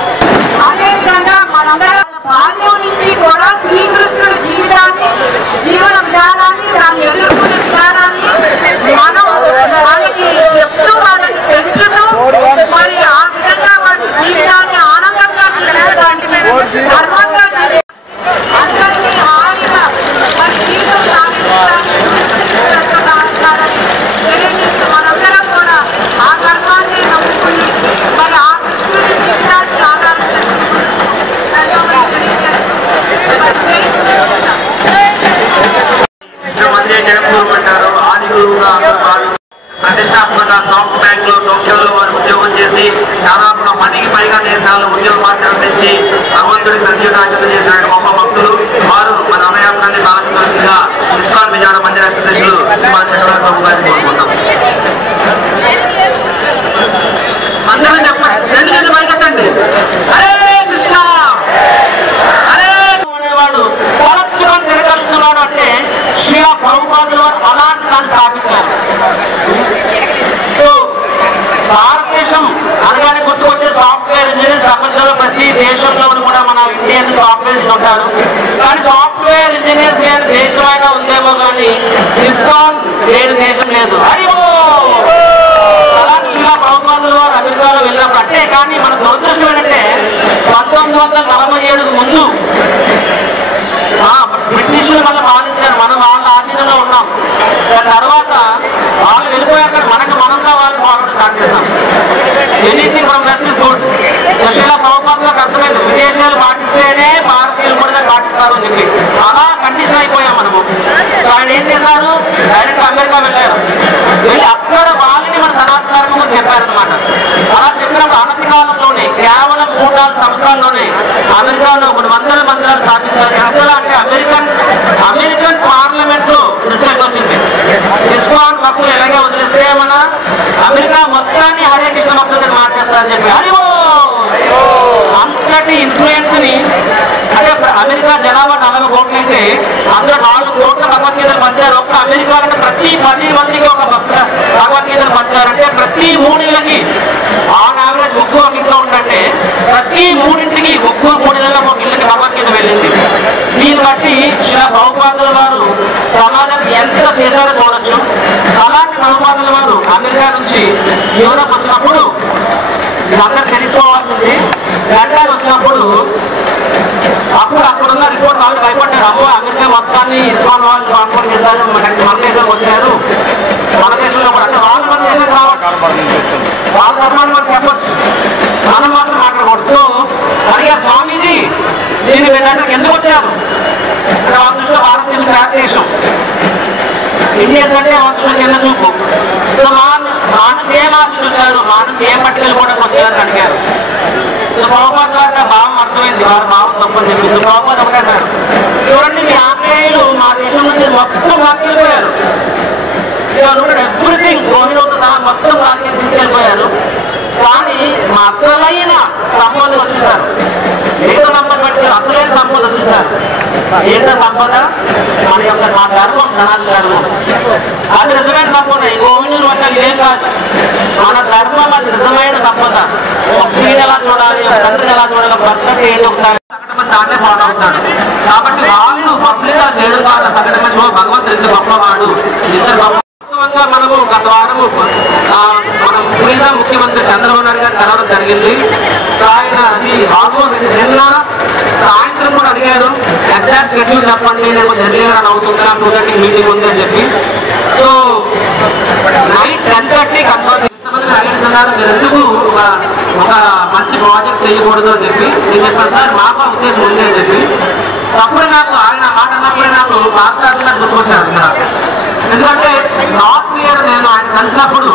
అదేవిధంగా మనందరం బాల్యం నుంచి కూడా శ్రీకృష్ణుడి జీవితాన్ని జీవన విధానాన్ని దాన్ని ఎదుర్కొనే విధానాన్ని మనం వాళ్ళకి చెప్తూ వాళ్ళని పెంచుతూ మరి ఆ విధంగా వారి జీవితాన్ని ఆనందంగా జీవించడానికి ధర్మంగా అందరినీ ఆయన మరి జీవితం సాధించడానికి మనందరం కూడా ఆ ధర్మాన్ని నమ్ముకుని మరి ఆ కృష్ణుడి జీవితాన్ని ఆధారం కృష్ణమందిర జగన్మోహన్ అంటారు. ఆది గురువుగా ప్రతిష్టాత్మక సాఫ్ట్ బ్యాంక్ లో టోక్యోలో వారు ఉద్యోగం చేసి దాదాపుగా 10కి పైగా దేశాల్లో ఉద్యోగ మాత్రం తెచ్చి భగవంతుడి ప్రత్యేకాచరణ చేసిన గొప్ప భక్తులు వారు మన అమయాత్రాన్ని ప్రారంభించాల్సిందిగా ఇస్కాన్ విజయాల మందిర అధ్యక్షులు శ్రీమాన్ చక్రవర్తి బాబు గారిని కోరుకుంటాం. అందరూ చెప్పండి, ఎందుకంటే పైకెత్తండి. హరే కృష్ణ హరే వాడు తిరగలుగుతున్నాడు అంటే శ్రీల ప్రభుపాదుల వారు అలాంటి దాన్ని స్థాపించారు. సాఫ్ట్వేర్ ఇంజనీర్స్ ప్రపంచంలో ప్రతి దేశంలో కూడా మన ఇండియన్ సాఫ్ట్వేర్ ఉంటారు. కానీ సాఫ్ట్వేర్ ఇంజనీర్స్ లేని దేశం అయినా ఉందేమో కానీ ఇస్కాన్ లేని దేశం లేదు. అలాంటి శిలా ప్రభుత్వాదుల వారు అమెరికాలో వెళ్ళినప్పుడు అంటే కానీ మన దురదృష్టం ఏంటంటే 1947 ముందు బ్రిటిషులు మన పాలించారు, మనం వాళ్ళ ఆధీనంలో ఉన్నాం. దాని తర్వాత వాళ్ళు వెళ్ళిపోయాక మనకు మనంగా వాళ్ళు ఫార్వర్డ్ స్టార్ట్ చేస్తాం. Anything from west is good. శిలా ప్రభుత్వాలకు అర్థమైంది విదేశాలు పాటిస్తేనే భారతీయులు కూడా దాన్ని పాటిస్తారు అని చెప్పి అలా కండిషన్ అయిపోయాం మనము. సో ఆయన ఏం చేశారు, డైరెక్ట్ అమెరికా వెళ్ళారు. వెళ్ళి అక్కడ వాళ్ళని మన సనాతన ధర్మం చెప్పారనమాట. అలా చెప్పినప్పుడు అనతి కాలంలోనే కేవలం 3-4 సంవత్సరాల్లోనే అమెరికాలో 100 మందిరాలు స్థాపించారు. ఎంతలా అంటే అమెరికన్ పార్లమెంట్ లో డిస్కషన్ వచ్చింది. ఇస్కాన్ భక్తులు ఎలాగే వదిలేస్తే మన అమెరికా మొత్తాన్ని హరే కృష్ణ భక్తులతో మార్చేస్తారని చెప్పి అంతటి ఇన్ఫ్లుయెన్స్ ని అంటే అమెరికా జనాభా 40 కోట్లు అయితే అందులో 4 కోట్ల భగవద్గీతలు పంచారు. ఒక్క అమెరికా అంటే ప్రతి 10 మందికి ఒక భగవద్గీతలు పంచారంటే ప్రతి 3 ఇళ్ళకి ఆన్ యావరేజ్ ఒక్కో ఇంట్లో ఉంటే ప్రతి 3 ఇంటికి ఒక్కో 3 ఇళ్ళలో ఒక ఇళ్ళకి భగవద్గీత వెళ్ళింది. దీన్ని బట్టి శిలా ప్రభుపాదుల వారు సమాజానికి ఎంత చేశారో చూడొచ్చు. అలాంటి ప్రభుపాదుల వారు అమెరికా నుంచి యూరోప్ వచ్చినప్పుడు అందరూ తెలుసుకోవాల్సింది. లండన్ వచ్చినప్పుడు అప్పుడున్న రిపోర్ట్ వాళ్ళు భయపడ్డారు. అమ్మో అమెరికా మొత్తాన్ని ఇస్కాన్ వాళ్ళు కాన్ఫర్మ్ చేశారు, నెక్స్ట్ మన దేశంకి వచ్చారు. మన దేశంలో కూడా అంటే వాళ్ళు మన దేశానికి రావచ్చు, వాళ్ళ ధర్మాన్ని మనం చెప్పచ్చు, మనం మాత్రం మాట్లాడకూడదు. సో అడిగారు స్వామీజీ దీన్ని మీ దేశానికి ఎందుకు వచ్చారు అంటే వాళ్ళ దృష్టిలో భారతదేశం పేద దేశం, ఇండియన్స్ అంటే వాళ్ళ దృష్టిలో చిన్న చూపు. సో మాను చేయం ఆశించి వచ్చారు, మాను చేయం పట్టుకెళ్ళి కూడా వచ్చారని అడిగారు. సో ప్రభుపాద గారికి భావం అర్థమైంది, వారి భావం తప్పని చెప్పి. సో ప్రభుపాద ఒకటే అన్నారు, చూడండి మీ ఆంగ్లేయులు మా దేశం నుంచి మొత్తం లాక్కెళ్ళిపోయారు, ఎవ్రీథింగ్ గోవిందతో సహా మొత్తం లాక్కెళ్ళి తీసుకెళ్ళిపోయారు. కానీ మా అసలైన సంపద వదిలేశారు, మిగతా సంపద బట్టి అసలైన సంపద వదిలేశారు. ఏంటో సంపద మన యొక్క మా ధర్మం, సనాతన ధర్మం, అది నిజమైన సంపద. ఈ గోవిందుడు వచ్చాడు ఇదేం కాదు, మన ధర్మం అది నిజమైన సంపద. ఒక స్త్రీని ఎలా చూడాలి, ఒక తండ్రిని ఎలా చూడాలి, భర్తకి ఏంటి ఒక దాంట్లో ఫాలో అవుతాడు. కాబట్టి వాళ్ళు పబ్లిక్ చేయడం ద్వారా సంఘటన భగవంతుడు ఎంత గొప్పవాడు, ఇద్దరు గొప్ప. మనము గత వారము మనం పూర్తిగా ముఖ్యమంత్రి చంద్రబాబు నాయుడు గారు కలవడం జరిగింది. ఆయన ఆల్మోస్ట్ నిన్న సాయంత్రం కూడా అడిగారు ఎగ్జాక్ట్ షెడ్యూల్ చెప్పండి, నేను జర్నీగా అవుతుంది, నాకు 2:30 మీటింగ్ ఉంది అని చెప్పి. సో నైట్ 10:30 కన్ఫర్మ్ అడుగుతున్నారు, మీరు ఎందుకు ఒక మంచి ప్రాజెక్ట్ చేయకూడదు అని చెప్పి. నేను చెప్పాను సార్ మాకు ఉద్దేశం ఉంది అని చెప్పి. అప్పుడే నాకు ఆయన మాట అన్నప్పుడే నాకు పాత్ర గుర్తుకొచ్చారు ఇక్కడ. ఎందుకంటే లాస్ట్ ఇయర్ నేను ఆయన కలిసినప్పుడు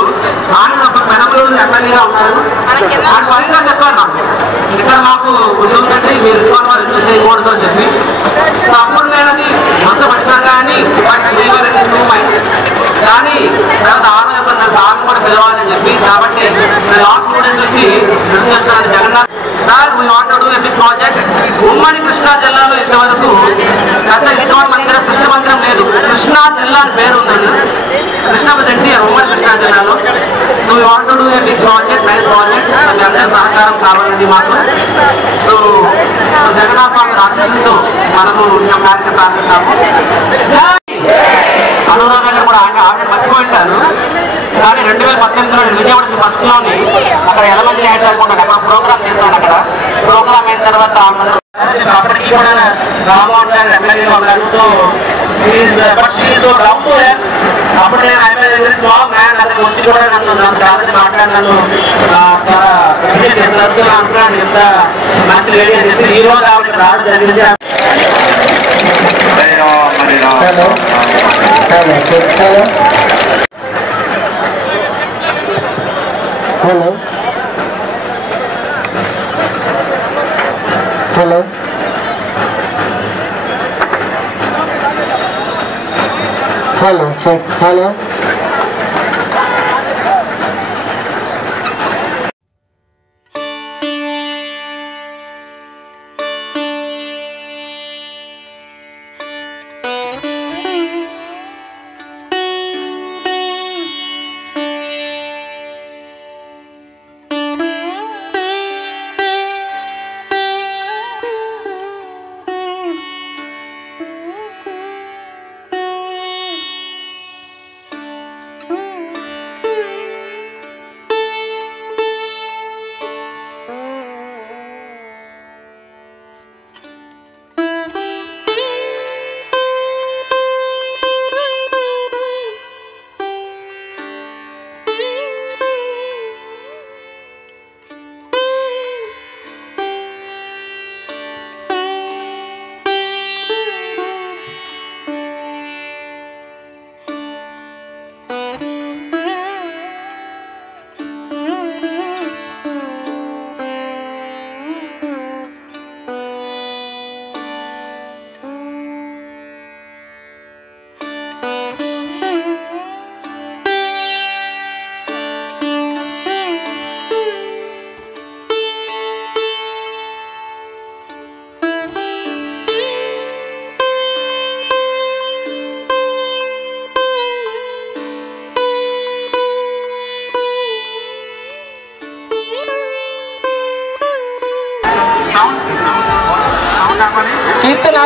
ఆయన ఒక పెనమలూరు ఎమ్మెల్యేగా ఉన్నారు, ఆయన స్వయంగా చెప్పారు నాకు ఇక్కడ మాకు ఉద్యోగం కంటే మీరు ఇస్కాన్ వారు ఎందుకు చేయకూడదు అని చెప్పి. సో అప్పుడు నేను అది మొత్తం పట్టినా కానీ కానీ తర్వాత ఆరోగ్యం నా సార్ కూడా పిలవాలని చెప్పి. కాబట్టి నేను లాస్ట్ 2 డేస్ నుంచి చెప్తున్నాను Jagannath sir we want to do a big project. ఉమ్మడి కృష్ణా జిల్లాలో ఇంతవరకు పెద్ద ఇస్కాన్ మందిరం, కృష్ణ మందిరం లేదు. కృష్ణా జిల్లా అని పేరు ఉందండి, కృష్ణాపతి ఎన్టీఆర్ ఉమ్మడి కృష్ణా జిల్లాలో. So we want to do a big project, nice project. మీ అందరి సహకారం కావాలండి మాకు. సో జగన్నాథ స్వామి ఆశీస్సులతో మనము ఇంకా కార్యక్రమం ప్రారంభిస్తాము. అనురాధ గారు కూడా ఆవిడ మర్చిపోయి ఉంటారు. కానీ 2018లో విజయవాడ ఫస్ట్ లోని అక్కడ ఎలమంది యాడ్ జరుగుతున్నాడు, అక్కడ ప్రోగ్రామ్ చేశాను. అక్కడ ప్రోగ్రామ్ అయిన తర్వాత అప్పటికి కూడా రామ్మోహన్ గారు ఎమ్మెల్యేగా ఉన్నారు. సో అప్పుడు నేను ఆయన స్మాల్ మ్యాన్ అతను వచ్చి కూడా నన్ను చాలా మాట్లాడినాను, చాలా ఎంజాయ్ చేస్తున్నారు. సో అనుకున్నాను ఎంత మంచి లేడీ అని చెప్పి. ఈ రోజు ఆవిడ రావడం జరిగింది. Hello. Hello. Hello, check. Hello.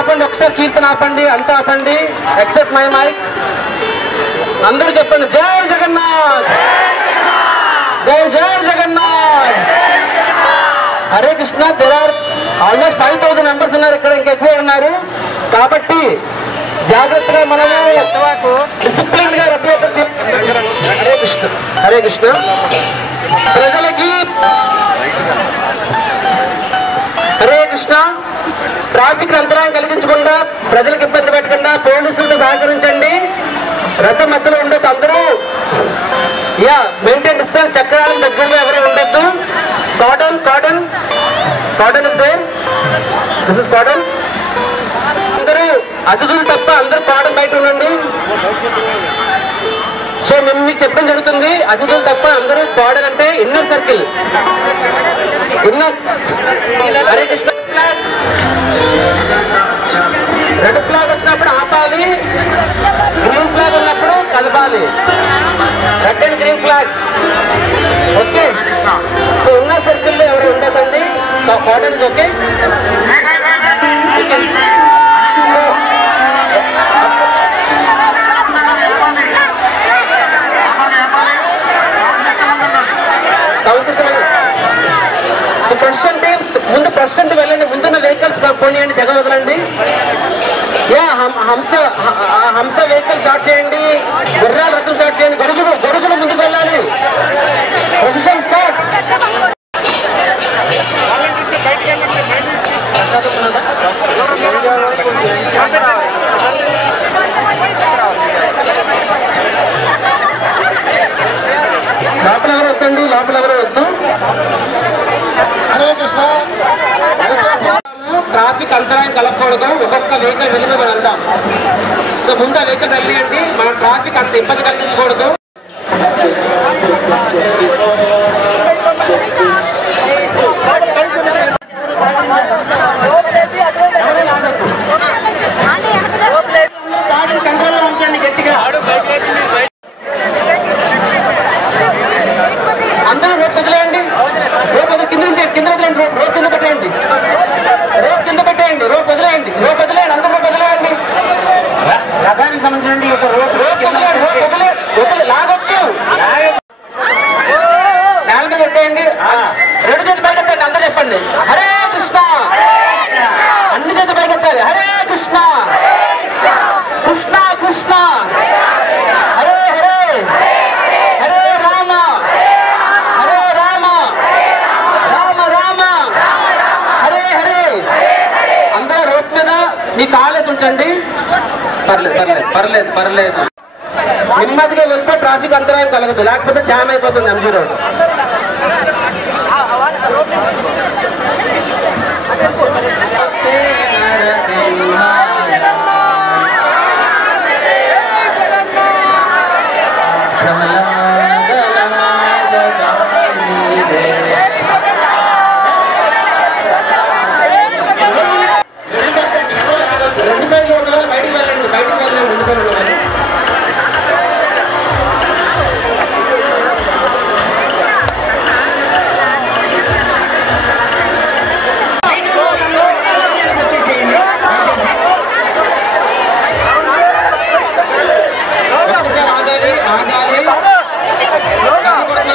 ఆపండి, ఒకసారి కీర్తన ఆపండి, అంతా ఆపండి ఎక్సెప్ట్ మై మైక్. అందరూ చెప్పండి జై జగన్నాథ్, జై జై Jagannath, Hare Krishna. There are almost 5000 members ఉన్నారు ఇక్కడ, ఇంకా ఎక్కువ ఉన్నారు. కాబట్టి జాగ్రత్తగా మనము డిసిప్లిన్ గా రథయాత్ర. హరే కృష్ణ, హరే కృష్ణ. ప్రజలకి హరే కృష్ణ. ట్రాఫిక్ అంతరాయం కలిగించకుండా, ప్రజలకు ఇబ్బంది పెట్టకుండా పోలీసులతో సహకరించండి. రథం మధ్యలో ఉండొద్దు అందరూ. Yeah maintain distance. చక్రాలను దగ్గరగా ఎవరు ఉండొద్దు. Cotton cotton cotton is there. This is cotton. అందరూ అతిథులు తప్ప అందరూ కాటన్ బయట ఉండండి. సో మేము మీకు చెప్పడం జరుగుతుంది, అతిథులు తప్ప అందరూ కాటన్ అంటే inner circle. Inner. Hare Krishna. Red flag వచ్చినప్పుడు ఆపాలి, గ్రీన్ ఫ్లాగ్ ఉన్నప్పుడు కదపాలి. Red and green flags. Okay. So inner circle లో ఎవరు ఉండదండి. Cotton is okay. So sound system president ముందు ప్రెసిడెంట్ వెళ్ళండి. ముందున్న వెహికల్స్ పోనీయండి, జగ వదలండి. యా హంస వెహికల్ స్టార్ట్ చేయండి. గుర్రాల రథం స్టార్ట్ చేయండి. గొడుగులు ముందుకు వెళ్ళాలి. Position start. లోపల ఎవరు వద్దండి, లోపల ఎవరు వద్దు. ట్రాఫిక్ అంతరాయం కలగకూడదు. ఒక్కొక్క వెహికల్ వెనుక వెళ్దాం. సో ముందు ఆ వెహికల్ వెళ్ళండి. మనం ట్రాఫిక్ అంత ఇబ్బంది కలిగించకూడదు. కంట్రోల్లో ఉంచండి గట్టిగా. అందరూ రోడ్ వదిలేయండి. రోడ్ కింద నుంచి కింద వదిలేయండి. రోడ్ కింద పెట్టేయండి. రోడ్ కింద పెట్టేయండి. రోడ్ వదిలేయండి. రోడ్ వదిలేయండి. అందరూ రోడ్ వదిలేయండి. రథానికి సంబంధించి లాగొద్దు. నేల మీద పెట్టేయండి. రెండు చేతి పైకెత్తండి. అందరూ చెప్పండి హరే కృష్ణ. అన్ని చేతి పైకెత్తాలి. హరే కృష్ణ, కృష్ణ కృష్ణ, హరే హరే, హరే రామ, హరే రామ, రామ రామ, హరే హరే. అందరూ రోడ్ మీద మీ కాలేసి ఉంచండి. పర్లేదు పర్లేదు పర్లేదు పర్లేదు. నెమ్మదిగా వెళ్తే ట్రాఫిక్ అంతరాయం కలగదు, లేకపోతే జామ్ అయిపోతుంది ఎంజీ రోడ్. రెండు సైడ్లు ఉన్న వాళ్ళు బయటికి వెళ్ళండి. బయటికి వెళ్ళండి. రెండు సైడ్లు ఉన్న వాళ్ళు.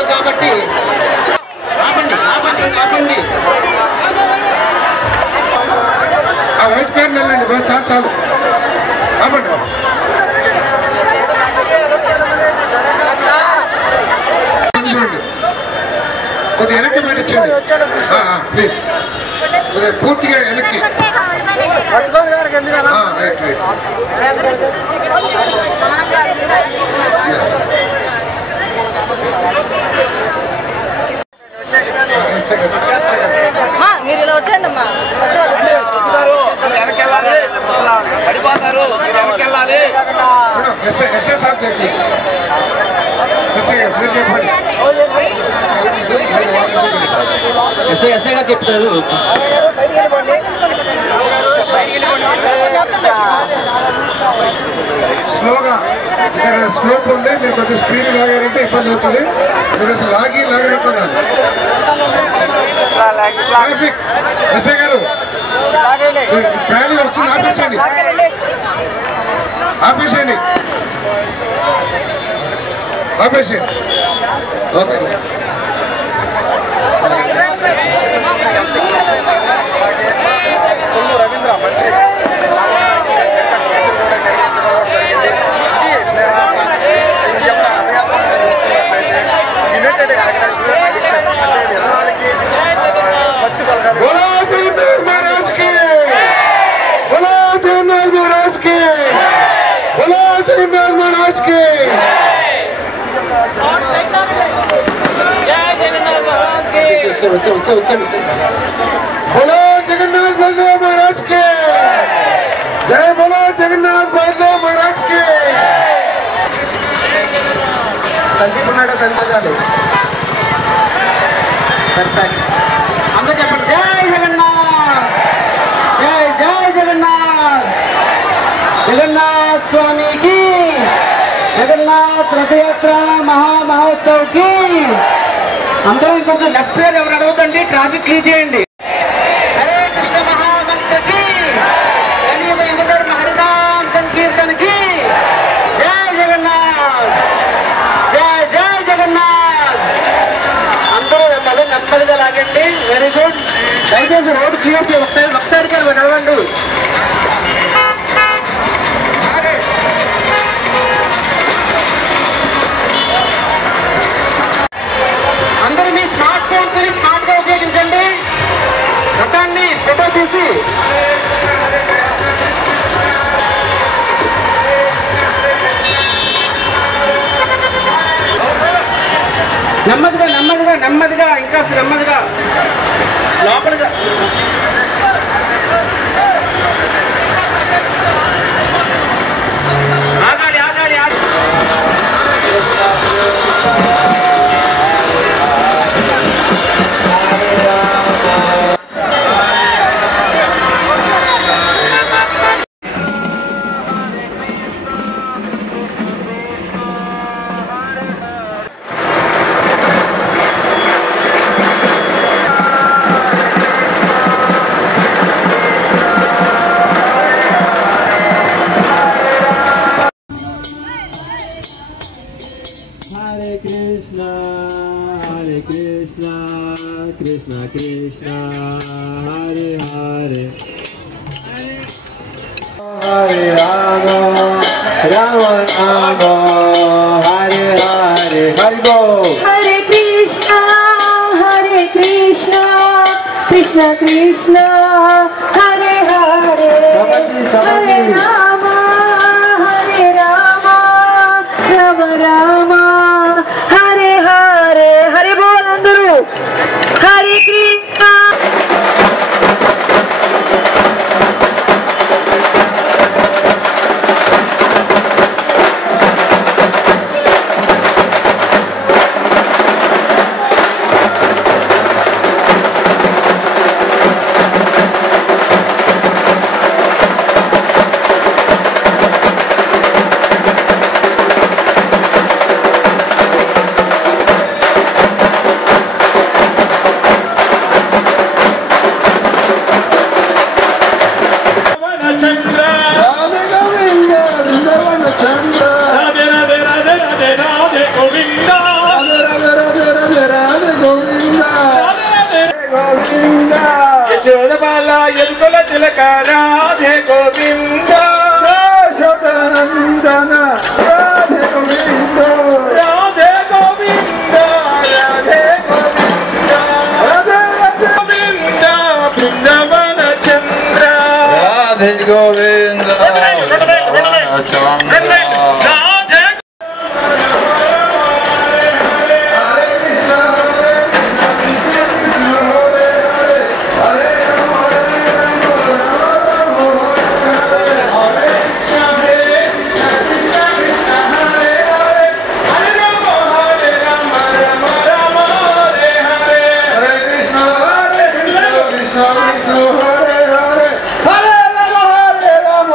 కాబట్టి ఆపండి ఆపండి ఆపండి. ఆ వైట్ కార్ వెళ్ళండి. చాలు చాలు ఆపండి. చూడండి కొద్దిగా వెనక్కి పెట్టించండి ప్లీజ్. కొద్దిగా పూర్తిగా వెనక్కి. Right right. ఎస్ మీరు ఇలా వచ్చేయండి అమ్మా. ఎస్ఐ సార్ మీరు చెప్పండి. ఎస్ఐ గారు చెప్తారు. స్లోగా ఇక్కడ స్లోప్ ఉంది. మీరు కొద్దిగా స్పీడ్ లాగారంటే ఇబ్బంది అవుతుంది. మీరు అసలు లాగినట్టు ఉండాలి. ట్రాఫిక్ ఎస్ఐ గారు ట్రాలీ వస్తుంది, ఆపేసేయండి ఆపేసేయండి ఆపేసేయండి. ఓకే बोलो जगन्नाथ बलदेव महाराज के जय, बोलो जगन्नाथ बलदेव महाराज के। అందరూ చెప్పండి జై జగన్నాథ్, జై జై జగన్నాథ్, జగన్నాథ్ స్వామికి, జగన్నాథ్ రథయాత్ర మహోత్సవ్ కి. అందరూ ఇంకొంచెం లెఫ్ట్ సైడ్ ఎవరు అడగదండి, ట్రాఫిక్ క్లియర్ చేయండి. హరే కృష్ణ మహామంత్రకి, కలియుగ యుగధర్మ హరినామ్ సంకీర్తనకి జై జగన్నాథ్, జై జై జగన్నాథ్. అందరూ నెమ్మదిగా లాగండి. Very good. దయచేసి రోడ్డు క్లియర్ చేయండి. ఒకసారి కానీ నడవండి. అందరూ మీ స్మార్ట్ ఫోన్స్ ని స్మార్ట్ గా ఉపయోగించండి. రథాన్ని ఫోటో తీసి నెమ్మదిగా నెమ్మదిగా నెమ్మదిగా ఇంకా నెమ్మదిగా లోపలిగా ఆగాలి ఆగాలి ఆగాలి. Krishna Krishna Hare Hare Hare Rama Rama Rama Hare Hare Hare Bol Hare Krishna Krishna Krishna Hare Hare Hare Rama Rama Rama Hare Hare Hare Bol Andaru Hare Krishna ఎదుగుల తిలక రాధే గోవింద శోధనందన రాధే గోవింద రాధే గోవింద రాధే గోవింద రాధే గోవింద బృందావన చంద్ర రాధే గోవింద చంద్ర Hare Rama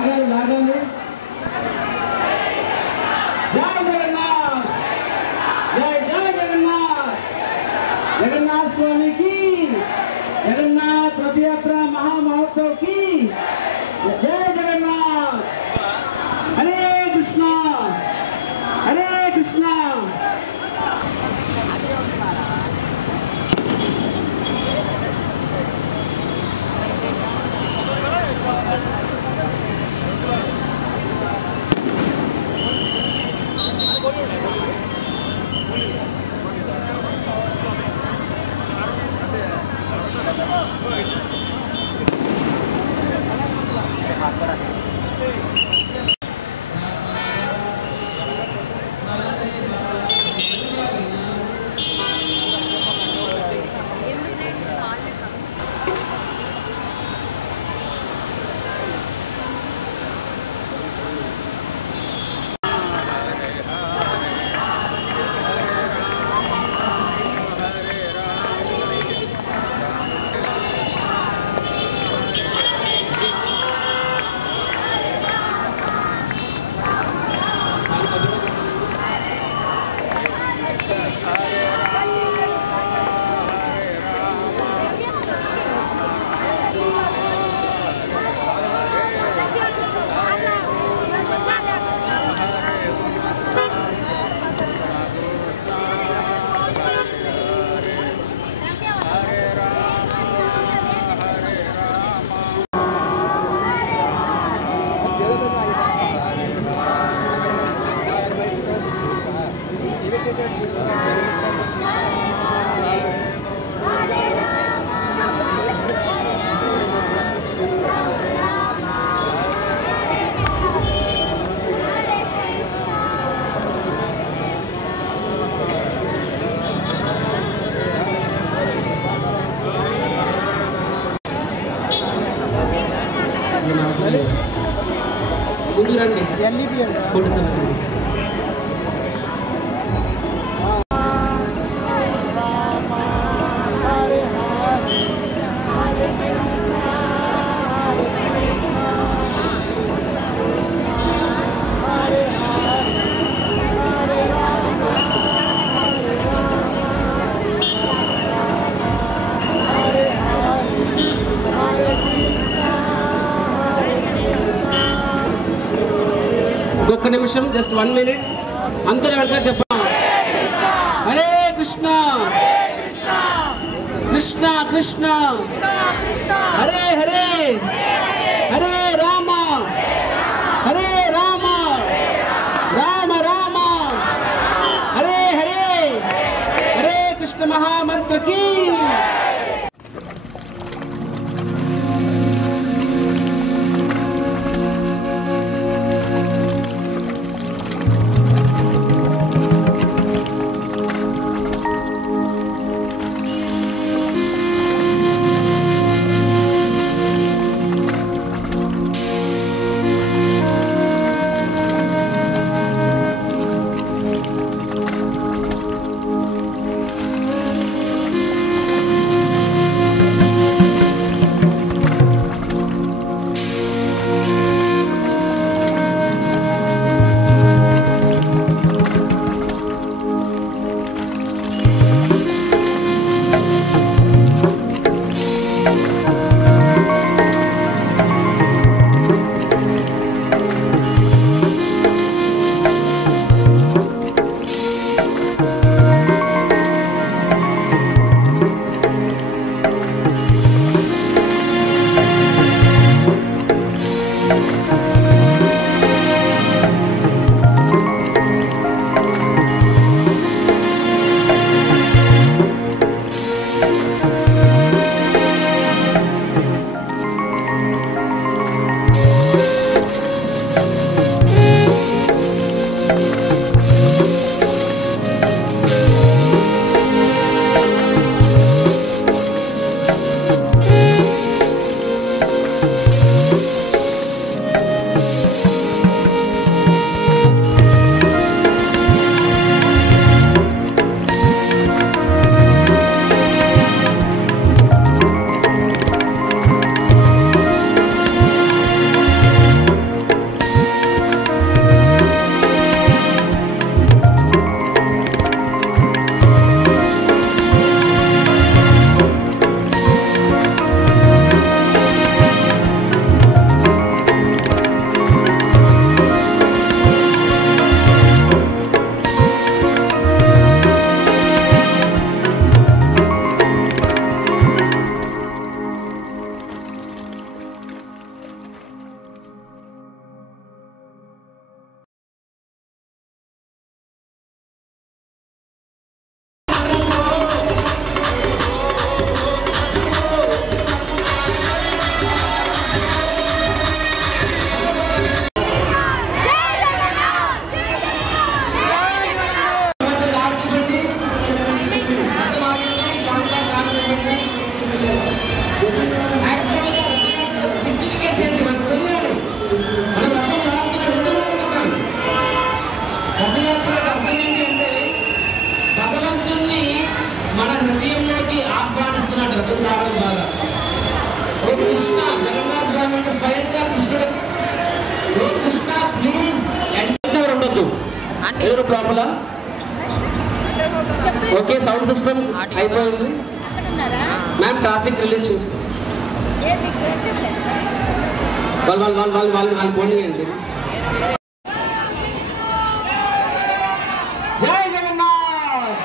లాగాలి లాగాలి. జై జగన్నాథ్, జై జై జగన్నాథ్, జగన్నాథ్ స్వామి की, जगन्नाथ रथ यात्रा महामहोत्सव की जय जगन्नाथ। हरे कृष्णा हरे कृष्णा। ముందు రండి ఒక్క నిమిషం, జస్ట్ 1 minute. అందరూ ఎవరికైనా చెప్పండి. హరే కృష్ణ కృష్ణ కృష్ణ హరే హరే, హరే రామ హరే రామ రామ రామ హరే హరే, హరే కృష్ణ మహామంత్ర కీ. అంటే స్వయంగా కృష్ణుడు కృష్ణ ప్లీజ్ ఎంటర్ ఉండొద్దు ఎవరు ప్రాబ్లం. ఓకే సౌండ్ సిస్టమ్ అయిపోయింది మ్యామ్. ట్రాఫిక్ రిలీజ్ చూసుకో వాళ్ళు పోనీయండి. జై జగన్నాథ్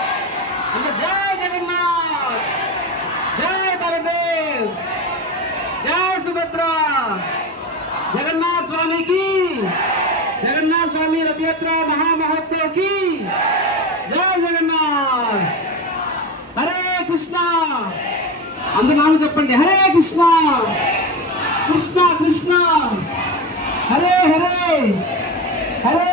జై జగన్నాథ్ జై బలదేవ్ జై సుభద్ర జగన్నాథ్ స్వామికి జగన్నాథ్ స్వామి రథయాత్ర మహామహోత్సవ్ కి జై జగన్నాథ్. హరే కృష్ణ అందరూ నామం చెప్పండి. హరే కృష్ణ కృష్ణ కృష్ణ హరే హరే హరే